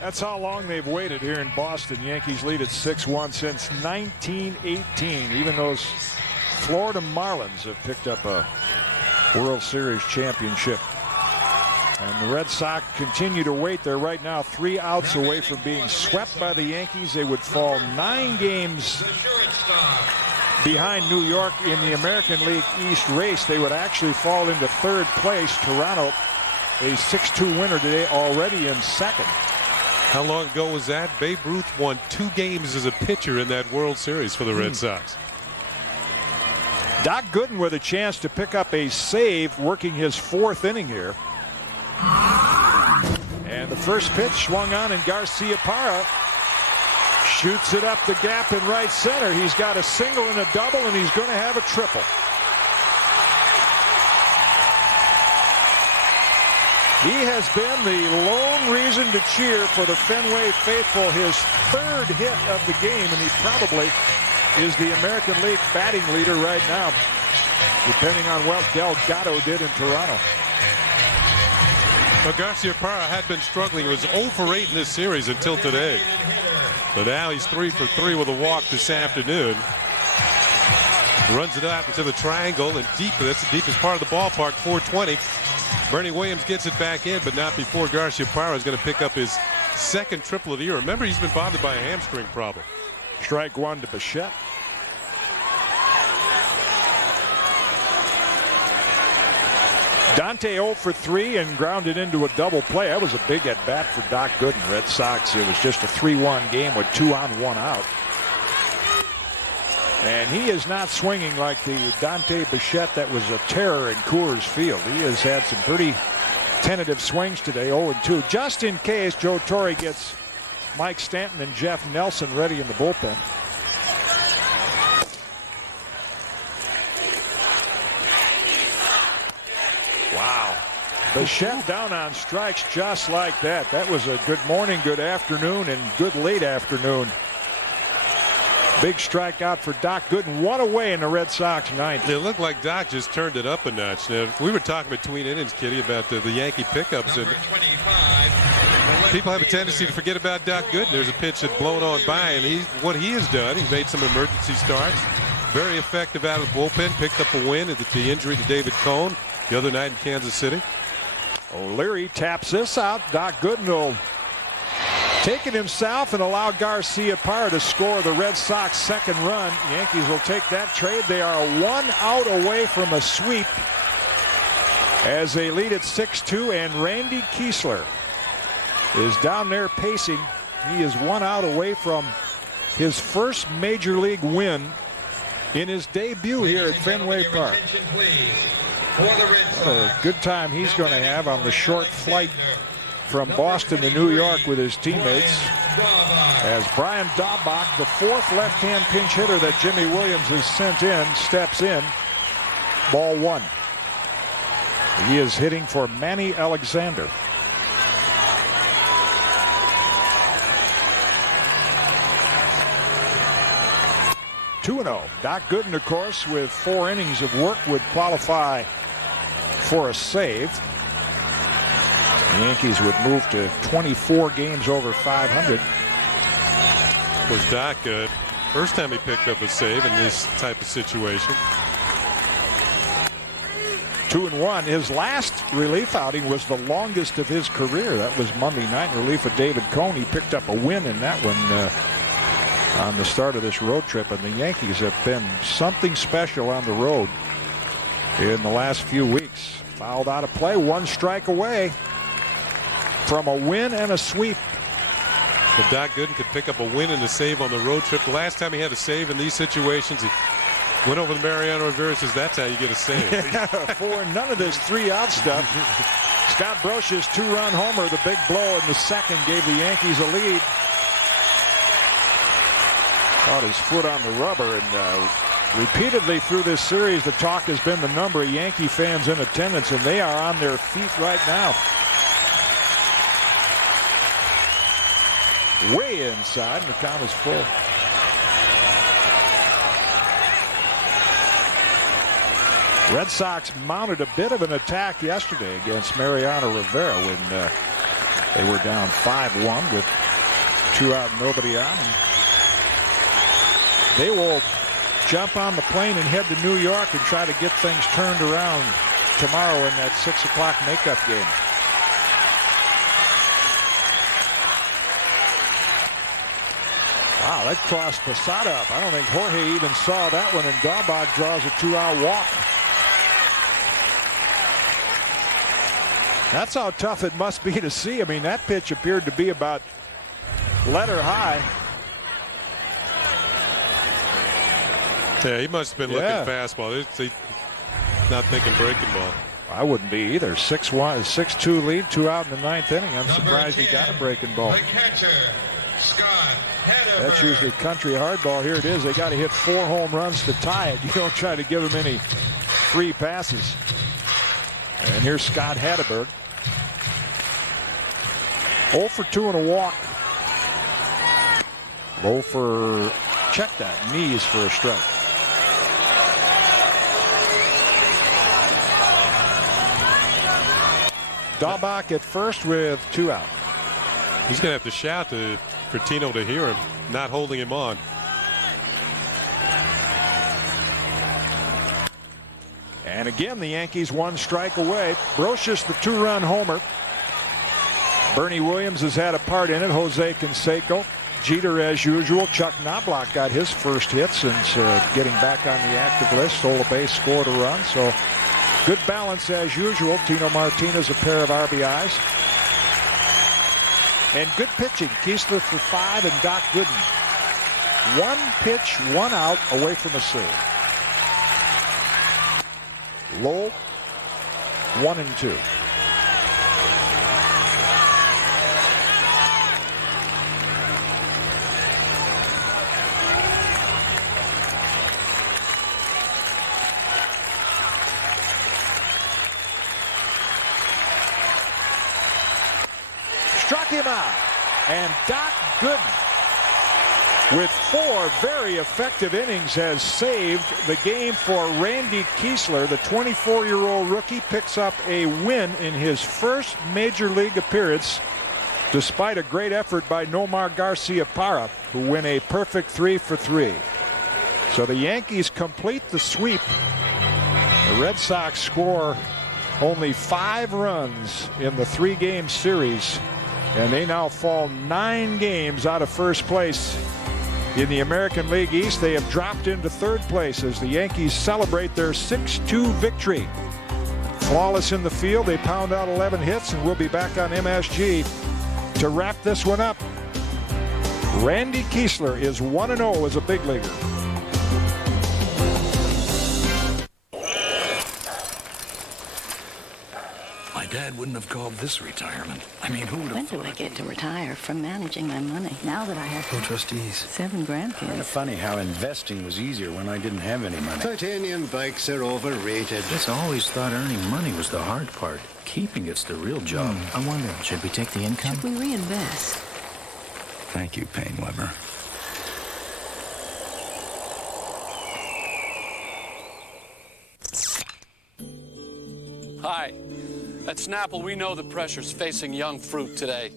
That's how long they've waited here in Boston. Yankees lead at 6-1 since 1918. Even those Florida Marlins have picked up a World Series championship. And the Red Sox continue to wait. They're right now 3 outs away from being swept by the Yankees. They would fall 9 games behind New York in the American League East race. They would actually fall into 3rd place. Toronto, a 6-2 winner today, already in 2nd. How long ago was that? Babe Ruth won 2 games as a pitcher in that World Series for the Red Sox. Doc Gooden with a chance to pick up a save, working his 4th inning here. And the first pitch swung on, and Garciaparra shoots it up the gap in right center. He's got a single and a double, and he's going to have a triple. He has been the lone reason to cheer for the Fenway faithful. His 3rd hit of the game, and he probably is the American League batting leader right now, depending on what Delgado did in Toronto. Well, Garciaparra had been struggling. He was 0 for 8 in this series until today. But now he's 3 for 3 with a walk this afternoon. Runs it out into the triangle and deep. That's the deepest part of the ballpark, 420. Bernie Williams gets it back in, but not before Garciaparra is going to pick up his 2nd triple of the year. Remember, he's been bothered by a hamstring problem. Strike 1 to Bichette. Dante 0 for 3 and grounded into a double play. That was a big at bat for Doc Gooden. Red Sox, it was just a 3-1 game with 2 on, 1 out. And he is not swinging like the Dante Bichette that was a terror in Coors Field. He has had some pretty tentative swings today, 0-2. Just in case Joe Torre gets Mike Stanton and Jeff Nelson ready in the bullpen. Wow. Bichette down on strikes just like that. That was a good morning, good afternoon, and good late afternoon. Big strikeout for Doc Gooden. One away in the Red Sox ninth. It looked like Doc just turned it up a notch. Now, we were talking between innings, Kitty, about the Yankee pickups. And people have a tendency to forget about Doc Gooden. There's a pitch that's blown on by, and what he has done, he's made some emergency starts. Very effective out of the bullpen. Picked up a win at the injury to David Cohn the other night in Kansas City. O'Leary taps this out. Doc Gooden will take it himself and allow Garcia Parra to score the Red Sox second run. Yankees will take that trade. They are 1 out away from a sweep as they lead at 6-2, and Randy Kiesler is down there pacing. He is 1 out away from his first major league win in his debut here at Fenway Park. What a good time he's going to have on the short flight from Boston to New York with his teammates, as Brian Daubach, the fourth left-hand pinch hitter that Jimmy Williams has sent in, steps in. Ball one. He is hitting for Manny Alexander. (2-0). Doc Gooden, of course, with 4 innings of work, would qualify for a save. The Yankees would move to 24 games over 500. Was Doc first time he picked up a save in this type of situation? 2-1. His last relief outing was the longest of his career. That was Monday night in relief of David Cohn. He picked up a win in that one on the start of this road trip, and the Yankees have been something special on the road in the last few weeks. Fouled out of play, 1 strike away from a win and a sweep. If Doc Gooden could pick up a win and a save on the road trip, the last time he had a save in these situations, he went over to Mariano Rivera, says that's how you get a save. For none of this 3-out stuff. Scott Brosius 2-run homer, the big blow in the second, gave the Yankees a lead. Caught his foot on the rubber, and repeatedly through this series, the talk has been the number of Yankee fans in attendance, and they are on their feet right now. Way inside, and the count is full. Red Sox mounted a bit of an attack yesterday against Mariano Rivera when they were down 5-1 with 2 out and nobody on. And they will jump on the plane and head to New York and try to get things turned around tomorrow in that 6 o'clock makeup game. Wow, that crossed Posada up. I don't think Jorge even saw that one, and Daubach draws a 2-out walk. That's how tough it must be to see. I mean, that pitch appeared to be about letter high. Yeah, he must have been looking fastball. Not thinking breaking ball. I wouldn't be either. 6-1, 6-2 lead, 2 out in the 9th inning. I'm surprised he got a breaking ball. That's usually country hardball. Here it is. They got to hit 4 home runs to tie it. You don't try to give them any free passes. And here's Scott Hatteberg. 0 for 2 and a walk. Low for, check that, knees for a strike. Daubach at first with 2 out. He's going to have to shout for Tino to hear him, not holding him on. And again, the Yankees 1 strike away. Brosius, the 2-run homer. Bernie Williams has had a part in it. Jose Canseco. Jeter, as usual. Chuck Knobloch got his first hit since getting back on the active list. Stole a base, scored a run. So good balance as usual. Tino Martinez, a pair of RBIs. And good pitching. Kiesler for 5 and Doc Gooden. 1 pitch, 1 out away from a save. Lowell, 1-2. struck him out. And Doc Gooden, with 4 very effective innings, has saved the game for Randy Kiesler. The 24-year-old rookie picks up a win in his first major league appearance, despite a great effort by Nomar Garcia-Parra, who win a perfect 3 for 3. So the Yankees complete the sweep. The Red Sox score only 5 runs in the 3-game series, and they now fall 9 games out of first place in the American League East. They have dropped into 3rd place as the Yankees celebrate their 6-2 victory. Flawless in the field, they pound out 11 hits, and we'll be back on MSG to wrap this one up. Randy Kiesler is 1-0 as a big leaguer. My dad wouldn't have called this retirement. I mean, who would have... When do I get to retire from managing my money? Now that I have Co-trustees. 7 grandkids. Kind of funny how investing was easier when I didn't have any money. Titanium bikes are overrated. Just always thought earning money was the hard part. Keeping it's the real job. I wonder, should we take the income? Should we reinvest? Thank you, Payne Weber. Hi. At Snapple, we know the pressures facing young fruit today.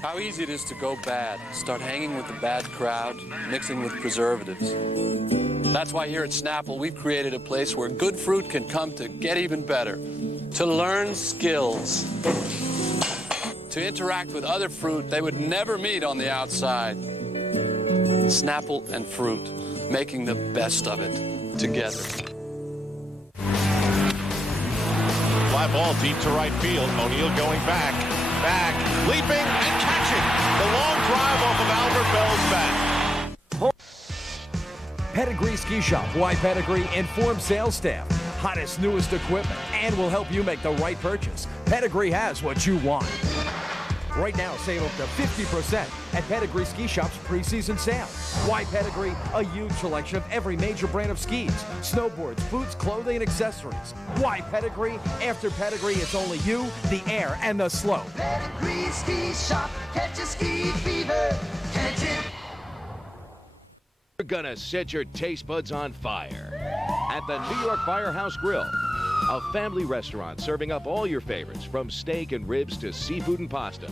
How easy it is to go bad, start hanging with the bad crowd, mixing with preservatives. That's why here at Snapple, we've created a place where good fruit can come to get even better, to learn skills, to interact with other fruit they would never meet on the outside. Snapple and fruit, making the best of it together. Fly ball deep to right field. O'Neill going back, leaping and catching. The long drive off of Albert Bell's bat. Pedigree Ski Shop. Why Pedigree? Informed sales staff. Hottest, newest equipment. And will help you make the right purchase. Pedigree has what you want. Right now, save up to 50% at Pedigree Ski Shop's preseason sale. Why Pedigree? A huge selection of every major brand of skis, snowboards, boots, clothing, and accessories. Why Pedigree? After Pedigree, it's only you, the air, and the slope. Pedigree Ski Shop, catch a ski fever, catch it. You're gonna set your taste buds on fire at the New York Firehouse Grill, a family restaurant serving up all your favorites from steak and ribs to seafood and pasta.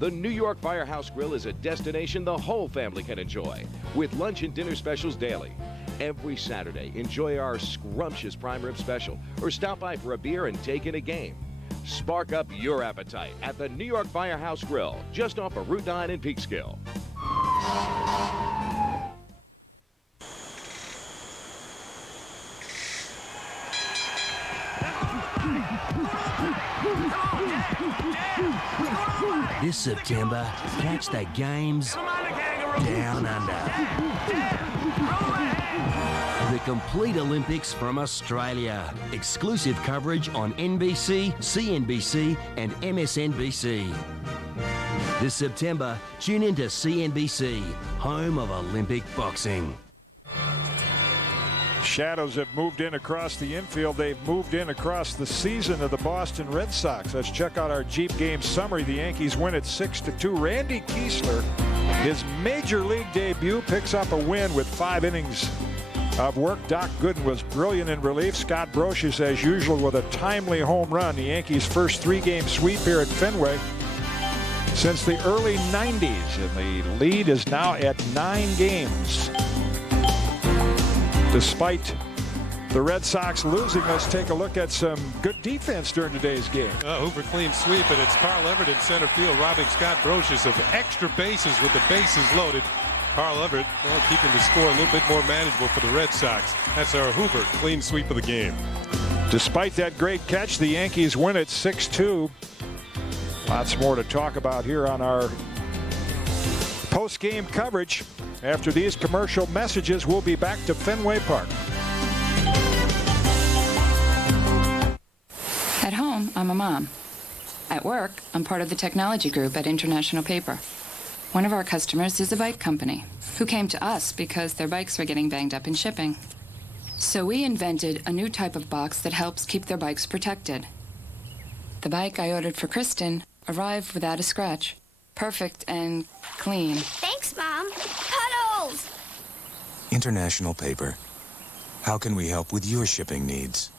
The New York Firehouse Grill is a destination the whole family can enjoy, with lunch and dinner specials daily. Every Saturday, enjoy our scrumptious prime rib special, or stop by for a beer and take in a game. Spark up your appetite at the New York Firehouse Grill, just off of Route 9 in Peekskill. This September, catch the games down under. The complete Olympics from Australia. Exclusive coverage on NBC, CNBC and MSNBC. This September, tune into CNBC, home of Olympic boxing. Shadows have moved in across the infield. They've moved in across the season of the Boston Red Sox. Let's check out our Jeep game summary. The Yankees win at 6-2. Randy Kiesler, his major league debut, picks up a win with 5 innings of work. Doc Gooden was brilliant in relief. Scott Brocious, as usual, with a timely home run. The Yankees' first 3-game sweep here at Fenway since the early 90s, and the lead is now at 9 games. Despite the Red Sox losing, let's take a look at some good defense during today's game. Hoover clean sweep, and it's Carl Everett in center field, robbing Scott Brocious of extra bases with the bases loaded. Carl Everett keeping the score a little bit more manageable for the Red Sox. That's our Hoover clean sweep of the game. Despite that great catch, the Yankees win at 6-2. Lots more to talk about here on our post-game coverage. After these commercial messages, we'll be back to Fenway Park. At home, I'm a mom. At work, I'm part of the technology group at International Paper. One of our customers is a bike company who came to us because their bikes were getting banged up in shipping. So we invented a new type of box that helps keep their bikes protected. The bike I ordered for Kristen arrived without a scratch, perfect and clean. Thanks, Mom. Cuddles! International Paper. How can we help with your shipping needs?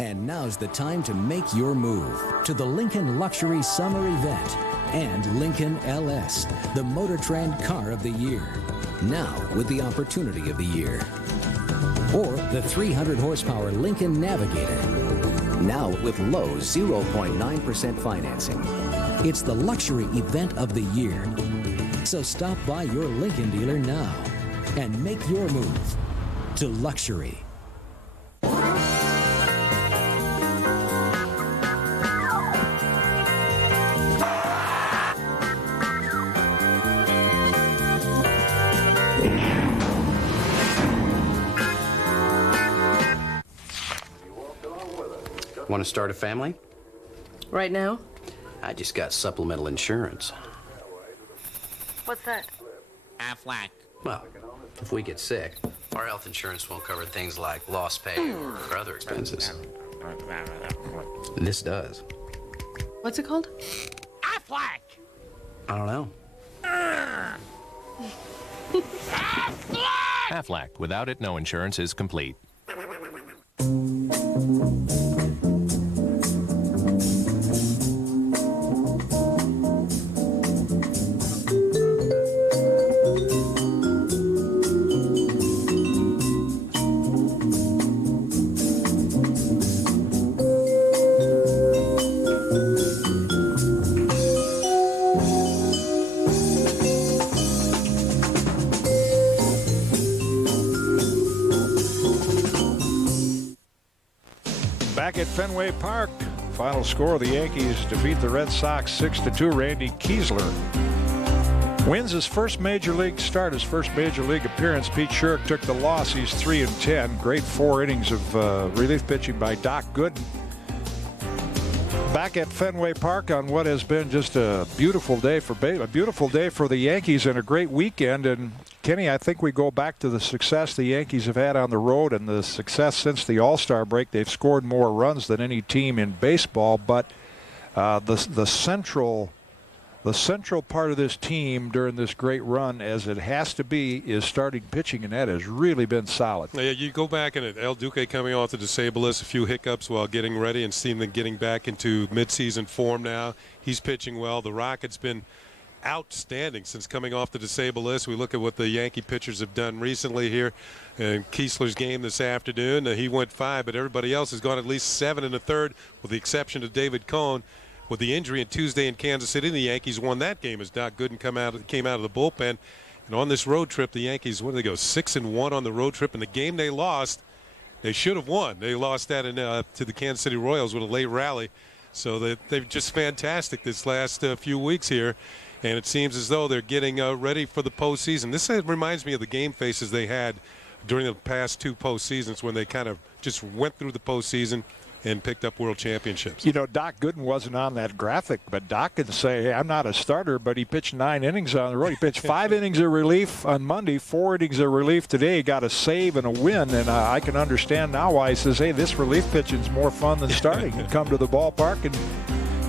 And now's the time to make your move to the Lincoln Luxury Summer Event and Lincoln LS, the Motor Trend Car of the Year. Now with the Opportunity of the Year. Or the 300 horsepower Lincoln Navigator. Now with low 0.9% financing. It's the luxury event of the year. So stop by your Lincoln dealer now and make your move to luxury. Want to start a family? Right now? I just got supplemental insurance. What's that? Aflac. Well, if we get sick, our health insurance won't cover things like lost pay or other expenses. This does. What's it called? Aflac! I don't know. Aflac. Without it, no insurance is complete. Back at Fenway Park, final score, the Yankees defeat the Red Sox 6-2. Randy Kiesler wins his first major league start, his first major league appearance. Pete Sherrick took the loss. He's 3-10. Great 4 innings of relief pitching by Doc Gooden. Back at Fenway Park on what has been just a beautiful day for the Yankees and a great weekend. And Kenny, I think we go back to the success the Yankees have had on the road and the success since the All-Star break. They've scored more runs than any team in baseball, but the central part of this team during this great run, as it has to be, is starting pitching, and that has really been solid. Yeah, you go back and El Duque coming off the disabled list, a few hiccups while getting ready, and seeing them getting back into midseason form now. He's pitching well. The Rockets been outstanding since coming off the disabled list. We look at what the Yankee pitchers have done recently here. And Kiesler's game this afternoon, he went 5, but everybody else has gone at least 7 1/3, with the exception of David Cone. With the injury on Tuesday in Kansas City, the Yankees won that game as Doc Gooden came out of the bullpen. And on this road trip, the Yankees, what did they go, 6-1 on the road trip. And the game they lost, they should have won. They lost that to the Kansas City Royals with a late rally. So they're just fantastic this last few weeks here. And it seems as though they're getting ready for the postseason. This reminds me of the game faces they had during the past 2 postseasons when they kind of just went through the postseason and picked up world championships. You know, Doc Gooden wasn't on that graphic, but Doc can say, hey, I'm not a starter, but he pitched 9 innings on the road. He pitched 5 innings of relief on Monday, 4 innings of relief today. He got a save and a win, and I can understand now why he says, hey, this relief pitching's more fun than starting. You come to the ballpark and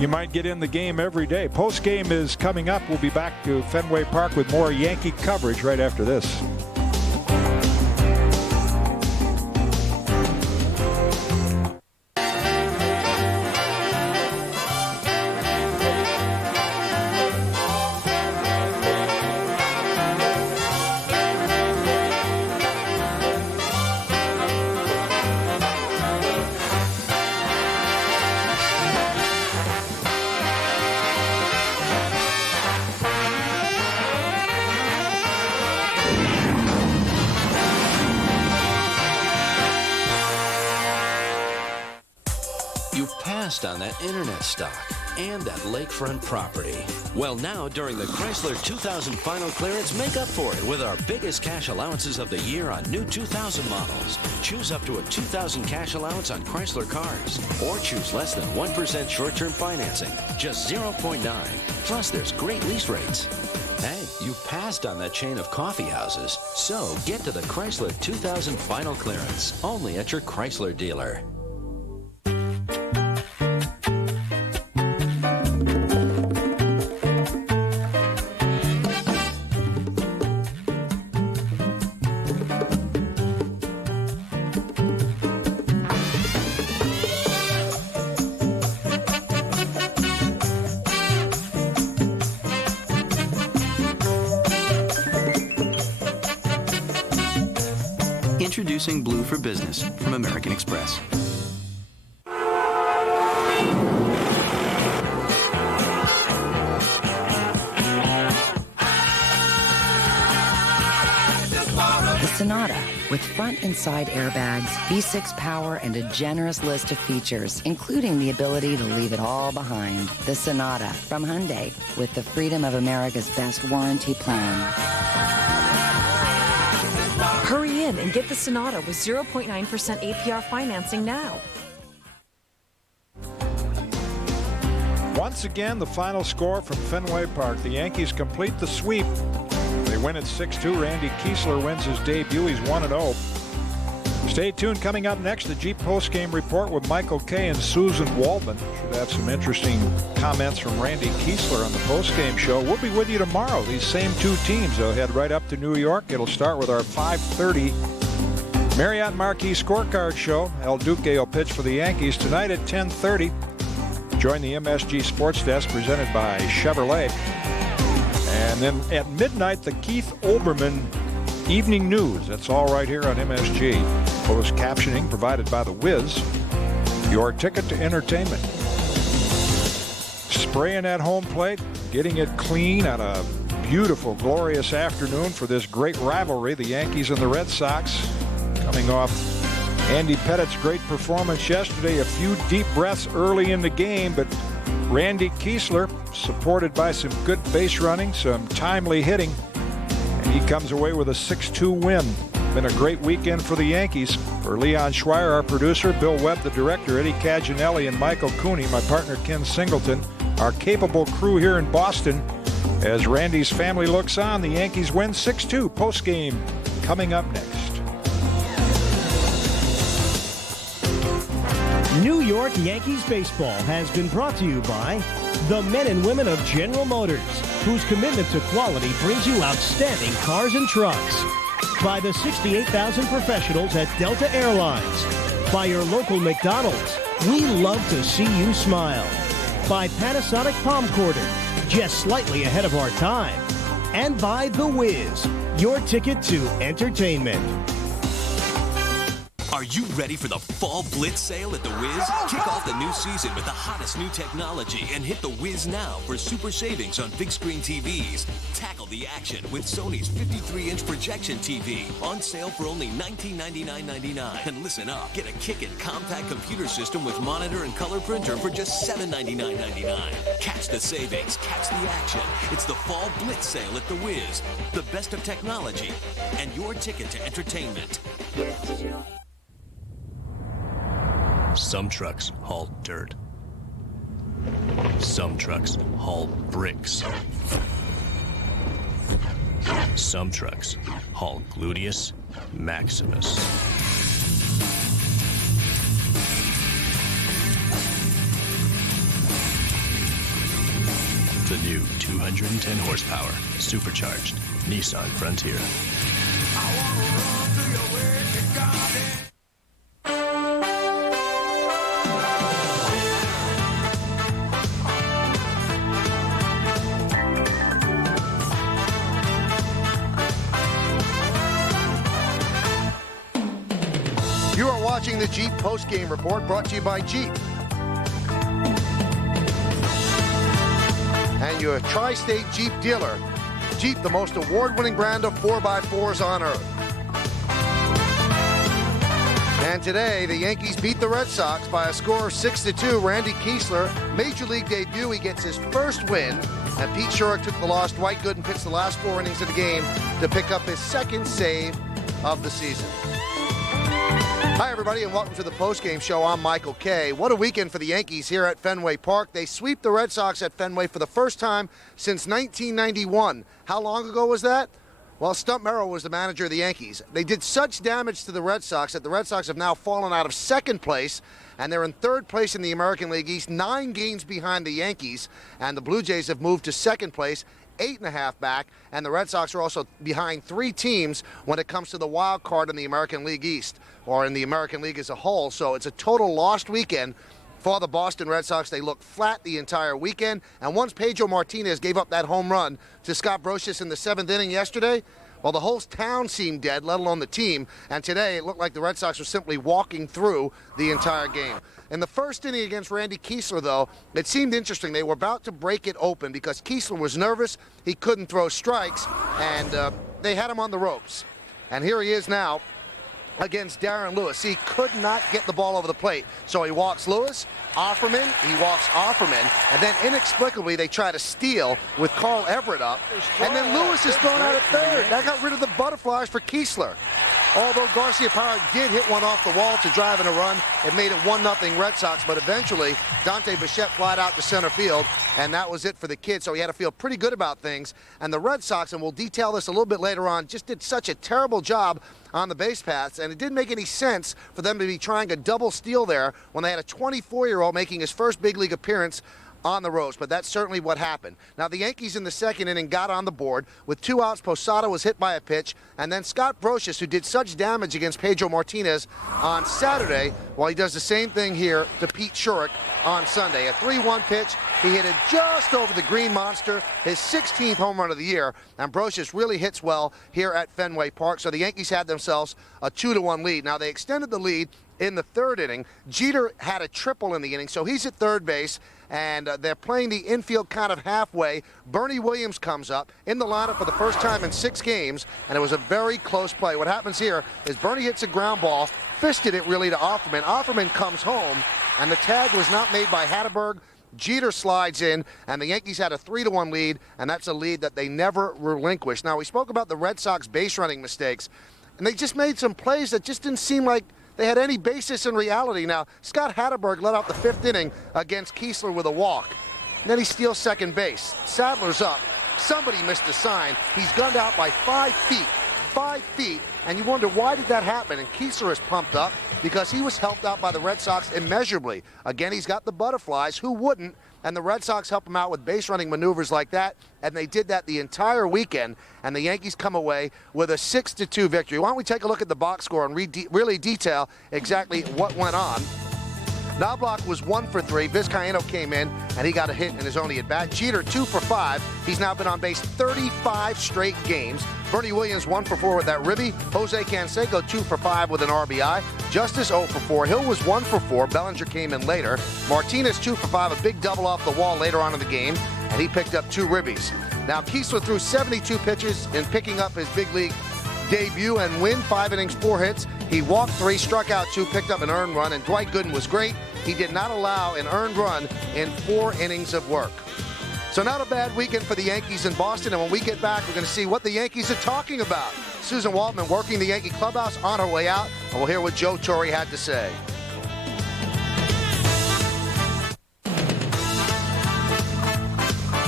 you might get in the game every day. Post-game is coming up. We'll be back to Fenway Park with more Yankee coverage right after this. On that internet stock and that lakefront property. Well, now during the Chrysler 2000 final clearance, make up for it with our biggest cash allowances of the year on new 2000 models. Choose up to a 2000 cash allowance on Chrysler cars, or choose less than 1% short-term financing, just 0.9. Plus, there's great lease rates. Hey, you passed on that chain of coffee houses, so get to the Chrysler 2000 final clearance, only at your Chrysler dealer. Introducing Blue for Business from American Express. The Sonata, with front and side airbags, V6 power, and a generous list of features, including the ability to leave it all behind. The Sonata from Hyundai, with the freedom of America's best warranty plan. Hurry in and get the Sonata with 0.9% APR financing now. Once again, the final score from Fenway Park. The Yankees complete the sweep. They win at 6-2. Randy Kiesler wins his debut. He's 1-0. Stay tuned. Coming up next, the Jeep postgame report with Michael Kay and Susan Waldman. Should have some interesting comments from Randy Kiesler on the postgame show. We'll be with you tomorrow. These same two teams. They'll head right up to New York. It'll start with our 5:30 Marriott Marquis Scorecard show. El Duque will pitch for the Yankees tonight at 10:30. Join the MSG Sports Desk presented by Chevrolet. And then at midnight, the Keith Olbermann Evening News. That's all right here on MSG. Closed captioning provided by The Wiz. Your ticket to entertainment. Spraying at home plate, getting it clean on a beautiful, glorious afternoon for this great rivalry, the Yankees and the Red Sox. Coming off Andy Pettit's great performance yesterday. A few deep breaths early in the game, but Randy Kiesler, supported by some good base running, some timely hitting, and he comes away with a 6-2 win. Been a great weekend for the Yankees. For Leon Schweier, our producer, Bill Webb, the director, Eddie Caginelli, and Michael Cooney, my partner Ken Singleton, our capable crew here in Boston. As Randy's family looks on, the Yankees win 6-2. Postgame coming up next. New York Yankees baseball has been brought to you by the men and women of General Motors, whose commitment to quality brings you outstanding cars and trucks. By the 68,000 professionals at Delta Airlines. By your local McDonald's. We love to see you smile. By Panasonic Palm Quarter, just slightly ahead of our time. And by The Wiz, your ticket to entertainment. Are you ready for the Fall Blitz sale at The Wiz? Kick off the new season with the hottest new technology and hit The Wiz now for super savings on big screen TVs. Tackle the action with Sony's 53-inch projection TV on sale for only $1999.99. And listen up, get a kickin' compact computer system with monitor and color printer for just $799.99. Catch the savings, catch the action. It's the Fall Blitz sale at The Wiz. The best of technology and your ticket to entertainment. Some trucks haul dirt. Some trucks haul bricks. Some trucks haul gluteus maximus. The new 210 horsepower, supercharged Nissan Frontier. You are watching the Jeep postgame report brought to you by Jeep. And your tri-state Jeep dealer. Jeep, the most award-winning brand of 4x4s on earth. And today, the Yankees beat the Red Sox by a score of 6-2. Randy Kiesler, Major League debut, he gets his first win. And Pete Shurrock took the loss. Dwight Gooden pitched the last 4 innings of the game to pick up his second save of the season. Hi, everybody, and welcome to the postgame show. I'm Michael Kay. What a weekend for the Yankees here at Fenway Park. They sweep the Red Sox at Fenway for the first time since 1991. How long ago was that? Well, Stump Merrill was the manager of the Yankees. They did such damage to the Red Sox that the Red Sox have now fallen out of second place, and they're in third place in the American League East, 9 games behind the Yankees, and the Blue Jays have moved to second place, 8.5 back, and the Red Sox are also behind 3 teams when it comes to the wild card in the American League East, or in the American League as a whole. So it's a total lost weekend for the Boston Red Sox. They looked flat the entire weekend, and once Pedro Martinez gave up that home run to Scott Brosius in the 7th inning yesterday, Well, the whole town seemed dead, let alone the team. And today, it looked like the Red Sox were simply walking through the entire game. In the first inning against Randy Kiesler, though, it seemed interesting. They were about to break it open because Kiesler was nervous. He couldn't throw strikes, and they had him on the ropes. And here he is now against Darren Lewis. He could not get the ball over the plate. So he walks Lewis, Offerman, he walks Offerman, and then inexplicably they try to steal with Carl Everett up. And then Lewis is thrown out at third. That got rid of the butterflies for Kiesler. Although Garcia Parra did hit one off the wall to drive in a run, it made it 1-0 Red Sox, but eventually Dante Bichette flied out to center field, and that was it for the kid, so he had to feel pretty good about things. And the Red Sox, and we'll detail this a little bit later on, just did such a terrible job on the base paths, and it didn't make any sense for them to be trying a double steal there when they had a 24-year-old making his first big league appearance on the ropes, but that's certainly what happened. Now, the Yankees in the second inning got on the board. With 2 outs, Posada was hit by a pitch, and then Scott Brocious, who did such damage against Pedro Martinez on Saturday, well, he does the same thing here to Pete Shurik on Sunday. A 3-1 pitch, he hit it just over the green monster, his 16th home run of the year, and Brocious really hits well here at Fenway Park, so the Yankees had themselves a 2-1 lead. Now, they extended the lead in the third inning. Jeter had a triple in the inning, so he's at third base, and they're playing the infield kind of halfway. Bernie Williams comes up in the lineup for the first time in 6 games, and it was a very close play. What happens here is Bernie hits a ground ball, fisted it really to Offerman. Offerman comes home, and the tag was not made by Hatterberg. Jeter slides in, and the Yankees had a 3-1 lead, and that's a lead that they never relinquished. Now, we spoke about the Red Sox base running mistakes, and they just made some plays that just didn't seem like they had any basis in reality. Now, Scott Hatterberg let out the 5th inning against Kiesler with a walk. And then he steals second base. Sadler's up. Somebody missed a sign. He's gunned out by 5 feet. 5 feet. And you wonder, why did that happen? And Kiesler is pumped up because he was helped out by the Red Sox immeasurably. Again, he's got the butterflies. Who wouldn't? And the Red Sox help him out with base running maneuvers like that, and they did that the entire weekend, and the Yankees come away with a 6-2 victory. Why don't we take a look at the box score and really detail exactly what went on. Knobloch was 1 for 3. Vizcaíno came in, and he got a hit in his only at-bat. Jeter, 2 for 5. He's now been on base 35 straight games. Bernie Williams, 1 for 4 with that ribby. Jose Canseco, 2 for 5 with an RBI. Justice, 0 for 4. Hill was 1 for 4. Bellinger came in later. Martinez, 2 for 5. A big double off the wall later on in the game, and he picked up 2 ribbies. Now, Kiesler threw 72 pitches in picking up his big league debut and win. 5 innings, 4 hits. He walked 3, struck out 2, picked up an earned run, and Dwight Gooden was great. He did not allow an earned run in 4 innings of work. So not a bad weekend for the Yankees in Boston, and when we get back, we're going to see what the Yankees are talking about. Susan Waldman working the Yankee clubhouse on her way out, and we'll hear what Joe Torre had to say.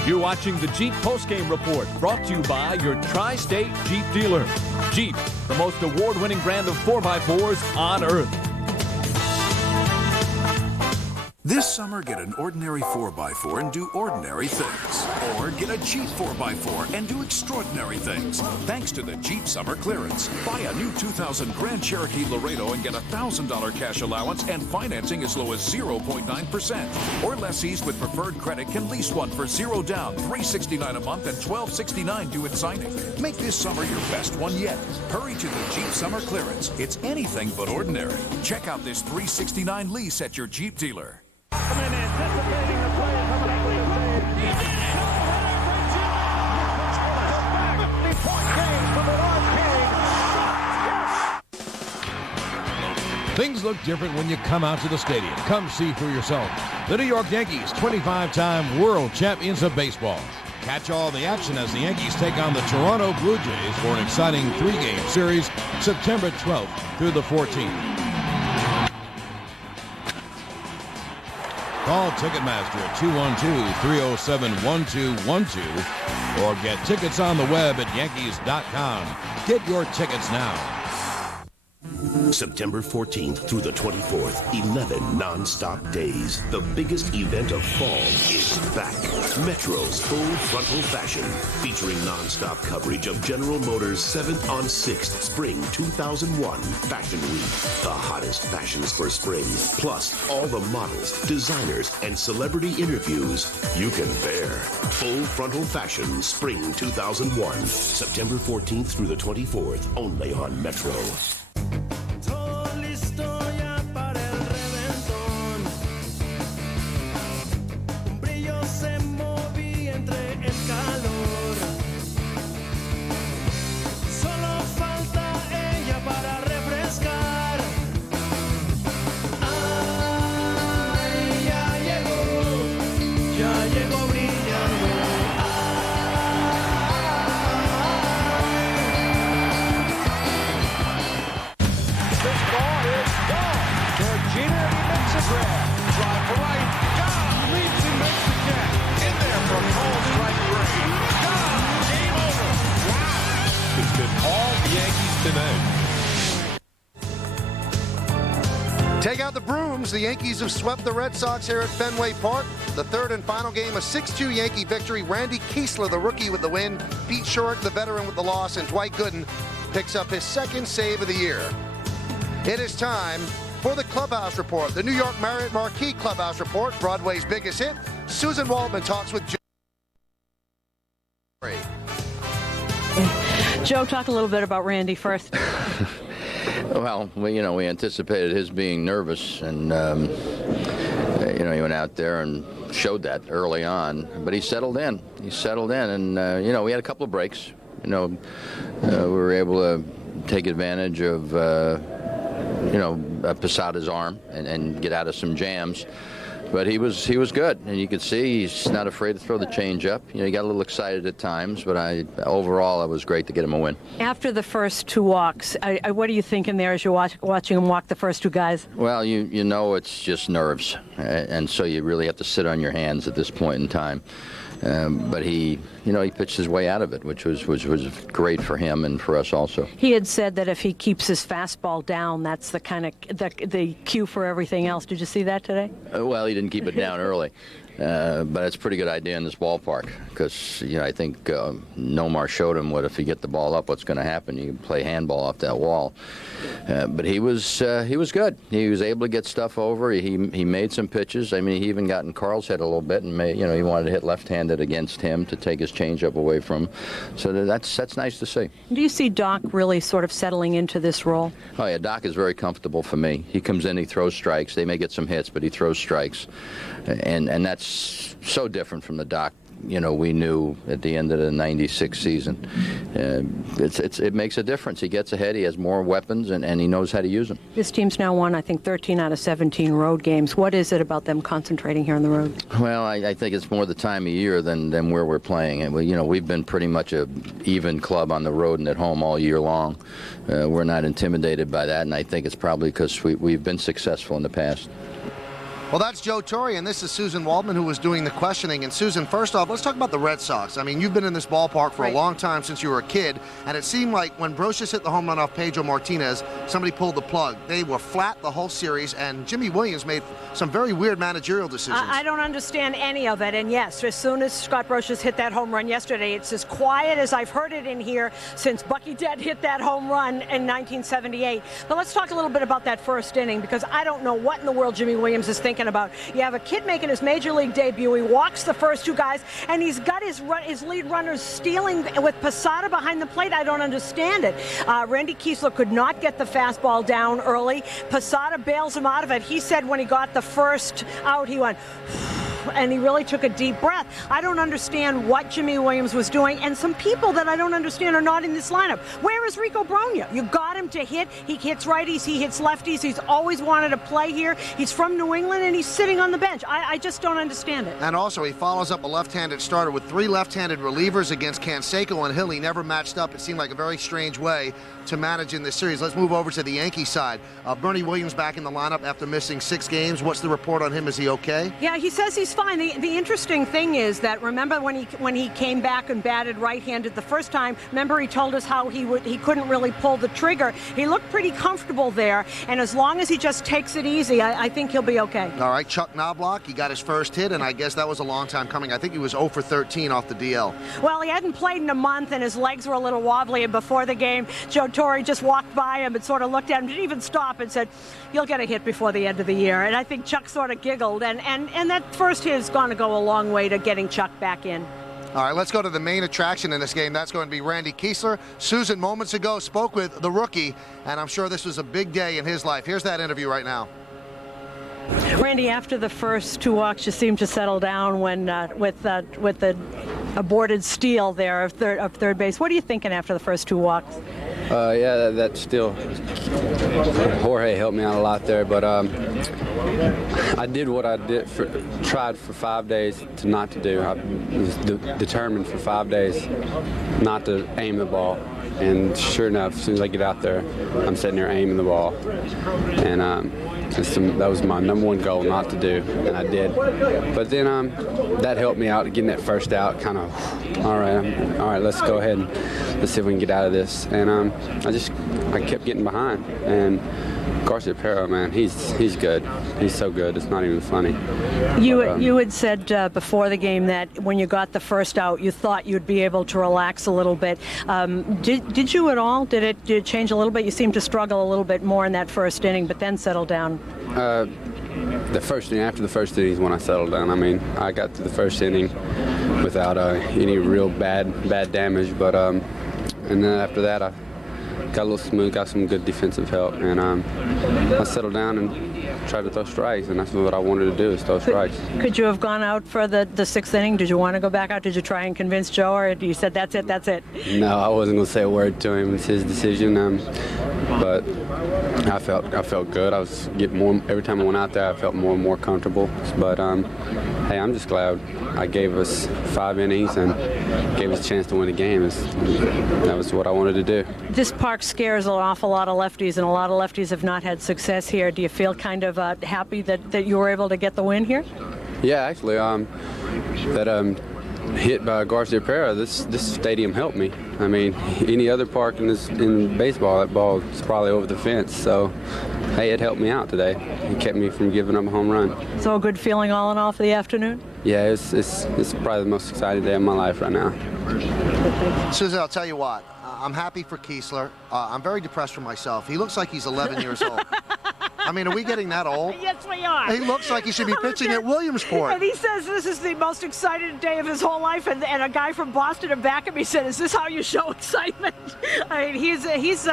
You're watching the Jeep Postgame Report, brought to you by your Tri-State Jeep dealer. Jeep, the most award-winning brand of 4x4s on earth. This summer, get an ordinary 4x4 and do ordinary things. Or get a Jeep 4x4 and do extraordinary things. Thanks to the Jeep Summer Clearance. Buy a new 2000 Grand Cherokee Laredo and get a $1,000 cash allowance and financing as low as 0.9%. Or lessees with preferred credit can lease one for 0 down, $369 a month, and $1,269 due at signing. Make this summer your best one yet. Hurry to the Jeep Summer Clearance. It's anything but ordinary. Check out this $369 lease at your Jeep dealer. Things look different when you come out to the stadium. Come see for yourself. The New York Yankees, 25-time world champions of baseball. Catch all the action as the Yankees take on the Toronto Blue Jays for an exciting 3-game series, September 12th through the 14th. Call Ticketmaster at 212-307-1212 or get tickets on the web at Yankees.com. Get your tickets now. September 14th through the 24th, 11 non-stop days. The biggest event of fall is back. Metro's Full Frontal Fashion, featuring non-stop coverage of General Motors' 7th on 6th Spring 2001 Fashion Week. The hottest fashions for spring, plus all the models, designers, and celebrity interviews you can bear. Full Frontal Fashion Spring 2001, September 14th through the 24th, only on Metro. Take out the brooms. The Yankees have swept the Red Sox here at Fenway Park. The third and final game, a 6-2 Yankee victory. Randy Kiesler, the rookie, with the win. Pete Shorrock, the veteran, with the loss. And Dwight Gooden picks up his second save of the year. It is time for the Clubhouse Report. The New York Marriott Marquis Clubhouse Report, Broadway's biggest hit. Susan Waldman talks with Joe. Joe, talk a little bit about Randy first. Well, we anticipated his being nervous, and he went out there and showed that early on. But he settled in. And we had a couple of breaks. We were able to take advantage of Posada's arm and get out of some jams. But he was good, and you could see he's not afraid to throw the change up. He got a little excited at times, but overall it was great to get him a win. After the first two walks, what are you thinking there as you're watching him walk the first two guys? Well, it's just nerves, and so you really have to sit on your hands at this point in time. But he pitched his way out of it, which was great for him and for us also. He had said that if he keeps his fastball down, that's the kind of the cue for everything else. Did you see that today? Well, he didn't keep it down early. But it's a pretty good idea in this ballpark because, I think Nomar showed him if you get the ball up, what's going to happen. You can play handball off that wall. But he was good. He was able to get stuff over. He made some pitches. I mean, he even got in Carl's head a little bit and he wanted to hit left-handed against him to take his changeup away from him. So that's nice to see. Do you see Doc really sort of settling into this role? Oh, yeah, Doc is very comfortable for me. He comes in, he throws strikes. They may get some hits, but he throws strikes. And that's so different from the Doc we knew at the end of the '96 season. It makes a difference. He gets ahead. He has more weapons, and he knows how to use them. This team's now won, I think, 13 out of 17 road games. What is it about them concentrating here on the road? Well, I think it's more the time of year than where we're playing. And we've been pretty much a even club on the road and at home all year long. We're not intimidated by that, and I think it's probably because we've been successful in the past. Well, that's Joe Torre, and this is Susan Waldman, who was doing the questioning. And Susan, first off, let's talk about the Red Sox. I mean, you've been in this ballpark for a long time, since you were a kid, and it seemed like when Brocious hit the home run off Pedro Martinez, somebody pulled the plug. They were flat the whole series, and Jimmy Williams made some very weird managerial decisions. I don't understand any of it, and yes, as soon as Scott Brocious hit that home run yesterday, it's as quiet as I've heard it in here since Bucky Dent hit that home run in 1978. But let's talk a little bit about that first inning, because I don't know what in the world Jimmy Williams is thinking about. You have a kid making his major league debut. He walks the first two guys, and he's got his lead runners stealing with Posada behind the plate. I don't understand it. Randy Kiesler could not get the fastball down early. Posada bails him out of it. He said when he got the first out, he went, and he really took a deep breath. I don't understand what Jimmy Williams was doing, and some people that I don't understand are not in this lineup. Where is Rico Brogna? You got him to hit. He hits righties. He hits lefties. He's always wanted to play here. He's from New England, and he's sitting on the bench. I just don't understand it. And also, he follows up a left-handed starter with 3 left-handed relievers against Canseco and Hill. He never matched up. It seemed like a very strange way to manage in this series. Let's move over to the Yankee side. Bernie Williams back in the lineup after missing 6 games. What's the report on him? Is he okay? Yeah, he says he's fine. The interesting thing is that, remember when he came back and batted right-handed the first time, remember he told us how he couldn't really pull the trigger. He looked pretty comfortable there, and as long as he just takes it easy, I think he'll be okay. All right, Chuck Knobloch, he got his first hit, and I guess that was a long time coming. I think he was 0 for 13 off the DL. Well, he hadn't played in a month, and his legs were a little wobbly, and before the game, Joe Torre just walked by him and sort of looked at him, didn't even stop, and said, "You'll get a hit before the end of the year." And I think Chuck sort of giggled, and that first hit is going to go a long way to getting Chuck back in. All right, let's go to the main attraction in this game. That's going to be Randy Kiesler. Susan moments ago spoke with the rookie, and I'm sure this was a big day in his life. Here's that interview right now. Randy, after the first 2 walks, you seemed to settle down when with the aborted steal there of third base. What are you thinking after the first 2 walks? Yeah, that still, Jorge helped me out a lot there, but I did what I tried for 5 days not to do. I was determined for 5 days not to aim the ball, and sure enough, as soon as I get out there, I'm sitting there aiming the ball, and that was my #1 goal not to do, and I did. But then that helped me out, getting that first out, kind of, all right, let's go ahead and let's see if we can get out of this. And I kept getting behind, and Garcia Perro, man, he's good. He's so good. It's not even funny. You had said before the game that when you got the first out, you thought you'd be able to relax a little bit. Did you at all? Did it change a little bit? You seemed to struggle a little bit more in that first inning, but then settle down. The first inning, after the first inning is when I settled down. I mean, I got to the first inning without any real bad damage, but and then after that I got a little smooth, got some good defensive help, and I settled down and tried to throw strikes, and that's what I wanted to do, is throw strikes. Could you have gone out for the 6th inning? Did you want to go back out? Did you try and convince Joe, or you said that's it? No, I wasn't going to say a word to him. It's his decision, but I felt good. I was getting more, every time I went out there, I felt more and more comfortable. But hey, I'm just glad I gave us 5 innings and gave us a chance to win the game. That was what I wanted to do. This park scares an awful lot of lefties, and a lot of lefties have not had success here. Do you feel kind of happy that you were able to get the win here? Yeah, actually, that hit by Garcia Perro, this stadium helped me. I mean, any other park in baseball, that ball is probably over the fence. So, hey, it helped me out today. It kept me from giving up a home run. So a good feeling all in all for the afternoon? Yeah, it's probably the most exciting day of my life right now. Susan, I'll tell you what. I'm happy for Kiesler. I'm very depressed for myself. He looks like he's 11 years old. I mean, are we getting that old? Yes, we are. He looks like he should be pitching at Williamsport. And he says this is the most excited day of his whole life. And a guy from Boston in back of me said, "Is this how you show excitement?" I mean, he's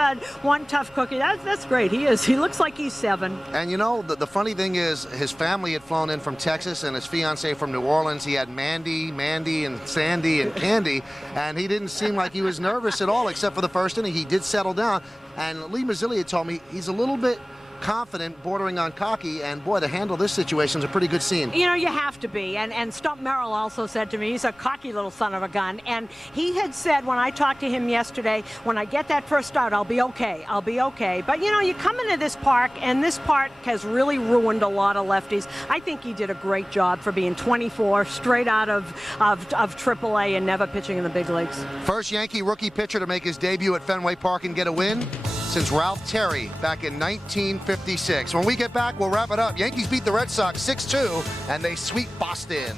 one tough cookie. That's great. He is. He looks like he's 7. And you know, the funny thing is, his family had flown in from Texas, and his fiance from New Orleans. He had Mandy, and Sandy, and Candy, and he didn't seem like he was nervous at all, except for the first inning. He did settle down, and Lee Mazzilli had told me he's a little bit confident, bordering on cocky, and boy, to handle this situation is a pretty good scene. You know, you have to be. And Stump Merrill also said to me, he's a cocky little son of a gun. And he had said when I talked to him yesterday, when I get that first out, I'll be okay. I'll be okay. But, you know, you come into this park, and this park has really ruined a lot of lefties. I think he did a great job for being 24, straight out of AAA and never pitching in the big leagues. First Yankee rookie pitcher to make his debut at Fenway Park and get a win since Ralph Terry back in 1956. When we get back, we'll wrap it up. Yankees beat the Red Sox 6-2, and they sweep Boston.